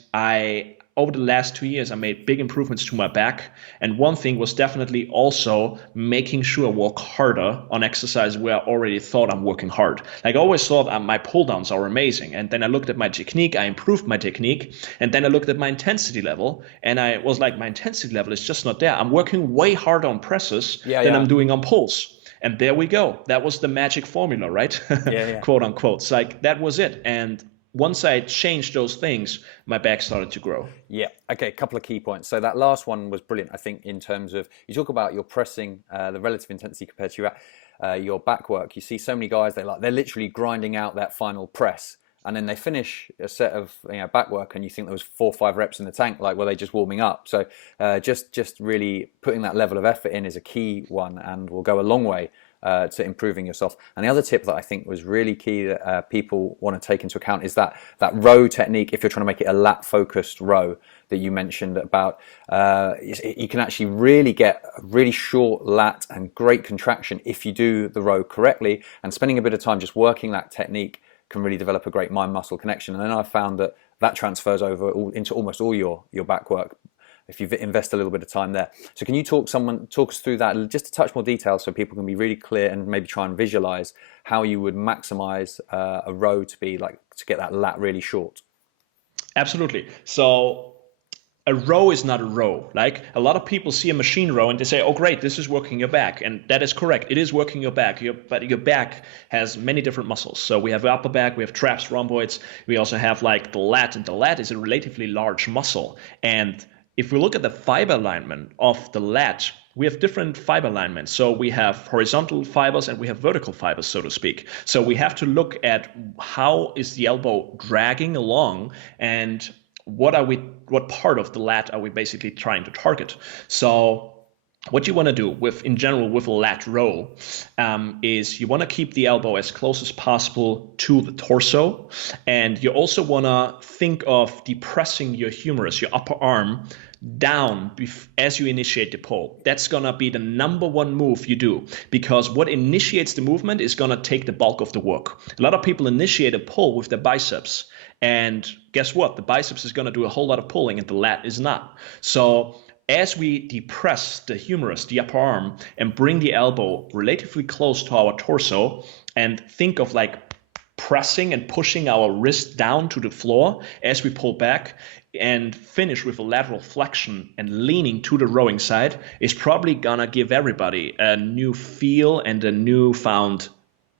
over the last 2 years I made big improvements to my back, and one thing was definitely also making sure I work harder on exercise where I already thought I'm working hard. I always thought my pull downs are amazing, and then I looked at my technique, I improved my technique, and then I looked at my intensity level, and I was like, my intensity level is just not there. I'm working way harder on presses than I'm doing on pulls. And there we go. That was the magic formula, right? Quote unquote. It's that was it. And once I changed those things, my back started to grow. Yeah. Okay. A couple of key points. So that last one was brilliant. I think in terms of, you talk about your pressing, the relative intensity compared to your back work. You see so many guys, they're literally grinding out that final press, and then they finish a set of back work, and you think there was 4 or 5 reps in the tank. Like, were they just warming up? So just really putting that level of effort in is a key one, and will go a long way to improving yourself. And the other tip that I think was really key that people want to take into account is that row technique. If you're trying to make it a lat focused row that you mentioned about, you can actually really get a really short lat and great contraction if you do the row correctly, and spending a bit of time just working that technique can really develop a great mind muscle connection. And then I've found that transfers over into almost all your back work if you invest a little bit of time there. So can you talk us through that, just a touch more detail, so people can be really clear and maybe try and visualize how you would maximize a row to get that lat really short? Absolutely. So a row is not a row. Like, a lot of people see a machine row and they say, oh great, this is working your back. And that is correct. It is working your back. But your back has many different muscles. So we have upper back, we have traps, rhomboids. We also have like the lat, and the lat is a relatively large muscle. And if we look at the fiber alignment of the lat, we have different fiber alignments. So we have horizontal fibers and we have vertical fibers, so to speak. So we have to look at how is the elbow dragging along, and what part of the lat are we basically trying to target. So what you want to do in general with a lat row is you want to keep the elbow as close as possible to the torso, and you also want to think of depressing your humerus, your upper arm, down as you initiate the pull. That's going to be the number one move you do, because what initiates the movement is going to take the bulk of the work. A lot of people initiate a pull with their biceps, and guess what? The biceps is going to do a whole lot of pulling and the lat is not. So as we depress the humerus, the upper arm, and bring the elbow relatively close to our torso, and think of like pressing and pushing our wrist down to the floor as we pull back, and finish with a lateral flexion and leaning to the rowing side, is probably gonna give everybody a new feel and a newfound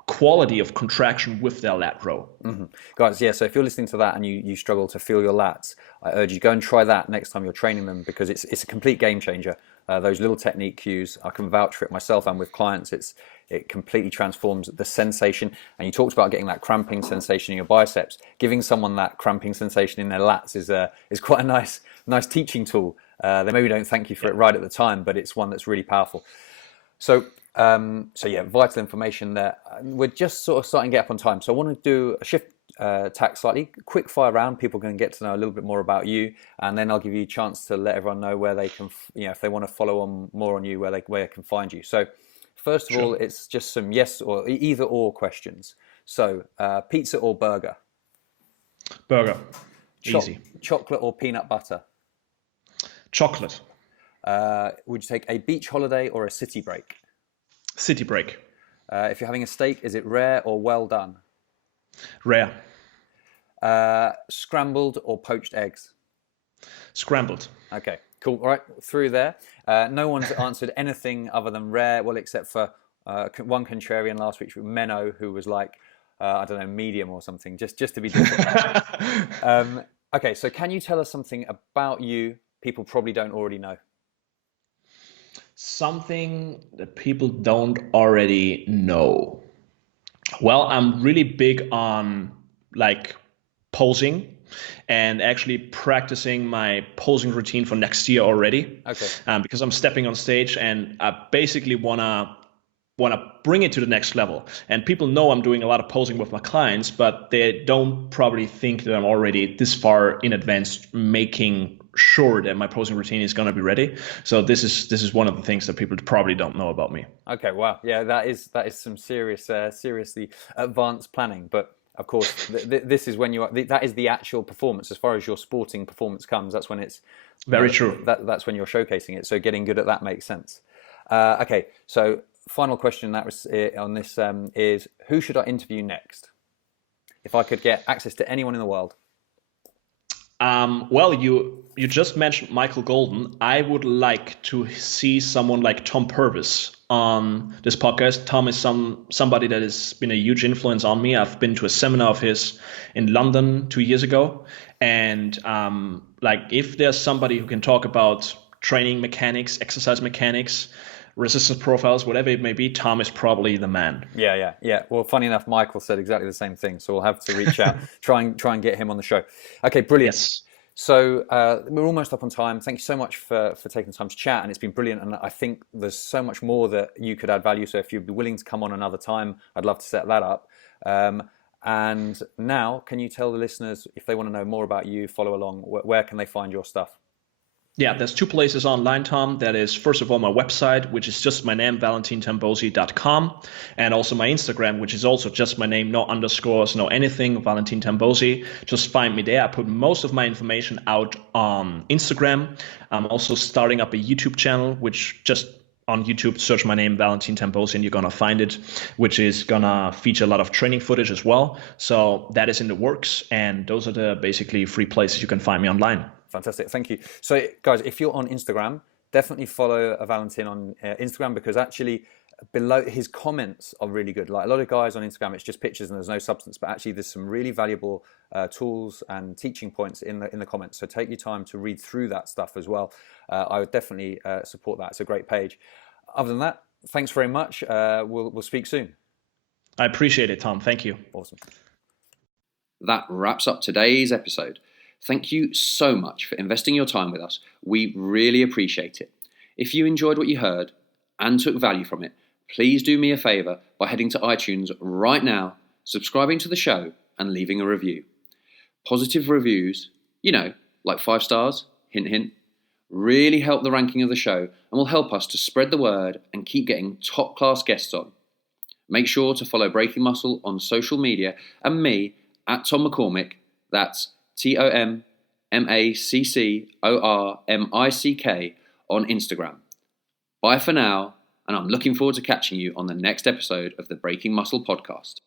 quality of contraction with their lat row. Mm-hmm. Guys, yeah, so if you're listening to that and you struggle to feel your lats, I urge you go and try that next time you're training them, because it's a complete game changer. Those little technique cues, I can vouch for it myself and with clients. It completely transforms the sensation. And you talked about getting that cramping sensation in your biceps. Giving someone that cramping sensation in their lats is quite a nice teaching tool. They maybe don't thank you for it right at the time, but it's one that's really powerful. So yeah, vital information there. We're just sort of starting to get up on time, so I want to do a shift tack slightly, quick fire round. People can get to know a little bit more about you, and then I'll give you a chance to let everyone know where they can, if they want to follow on more on you, where they can find you. So first of all, it's just some yes or either or questions. So pizza or burger? Burger. Easy. Chocolate or peanut butter? Chocolate. Would you take a beach holiday or a city break? City break. If you're having a steak, is it rare or well done? Rare. Scrambled or poached eggs? Scrambled. Okay, cool. All right, through there. No one's answered anything other than rare, well, except for one contrarian last week, Menno, who was like, I don't know, medium or something, just to be different. Okay, so can you tell us something about you people probably don't already know? Something that people don't already know. Well, I'm really big on like posing, and actually practicing my posing routine for next year already. Okay. Because I'm stepping on stage, and I basically wanna bring it to the next level. And people know I'm doing a lot of posing with my clients, but they don't probably think that I'm already this far in advance making sure that my posing routine is going to be ready. So this is one of the things that people probably don't know about me. Okay, wow, yeah, that is some seriously advanced planning. But of course, this is when that is the actual performance. As far as your sporting performance comes, that's when it's very true. That's when you're showcasing it. So getting good at that makes sense. Okay, so final question on this is, who should I interview next? If I could get access to anyone in the world. Well, you just mentioned Michael Golden. I would like to see someone like Tom Purvis on this podcast. Tom is somebody that has been a huge influence on me. I've been to a seminar of his in London 2 years ago, and like if there's somebody who can talk about training mechanics, exercise mechanics, resistance profiles, whatever it may be, Tom is probably the man. Yeah. Well, funny enough, Michael said exactly the same thing, so we'll have to reach out, try and get him on the show. Okay, brilliant. Yes. So we're almost up on time. Thank you so much for taking the time to chat, and it's been brilliant. And I think there's so much more that you could add value. So if you'd be willing to come on another time, I'd love to set that up. And now, can you tell the listeners, if they want to know more about you, follow along, where can they find your stuff? Yeah, there's 2 places online, Tom. That is, first of all, my website, which is just my name, valentintambosi.com, and also my Instagram, which is also just my name, no underscores, no anything, Valentin Tambosi. Just find me there. I put most of my information out on Instagram. I'm also starting up a YouTube channel, which just on YouTube, search my name, Valentin Tambosi, and you're going to find it, which is going to feature a lot of training footage as well. So that is in the works, and those are the basically 3 places you can find me online. Fantastic, thank you. So guys, if you're on Instagram, definitely follow Valentin on Instagram, because actually below his comments are really good. Like a lot of guys on Instagram, it's just pictures and there's no substance, but actually there's some really valuable tools and teaching points in the comments. So take your time to read through that stuff as well. I would definitely support that. It's a great page. Other than that, thanks very much. We'll speak soon. I appreciate it, Tom. Thank you. Awesome. That wraps up today's episode. Thank you so much for investing your time with us. We really appreciate it. If you enjoyed what you heard and took value from it, please do me a favor by heading to iTunes right now, subscribing to the show, and leaving a review. Positive reviews, like 5 stars, hint, hint, really help the ranking of the show and will help us to spread the word and keep getting top-class guests on. Make sure to follow Breaking Muscle on social media and me at Tom McCormick. That's TOMMACCORMICK on Instagram. Bye for now, and I'm looking forward to catching you on the next episode of the Breaking Muscle podcast.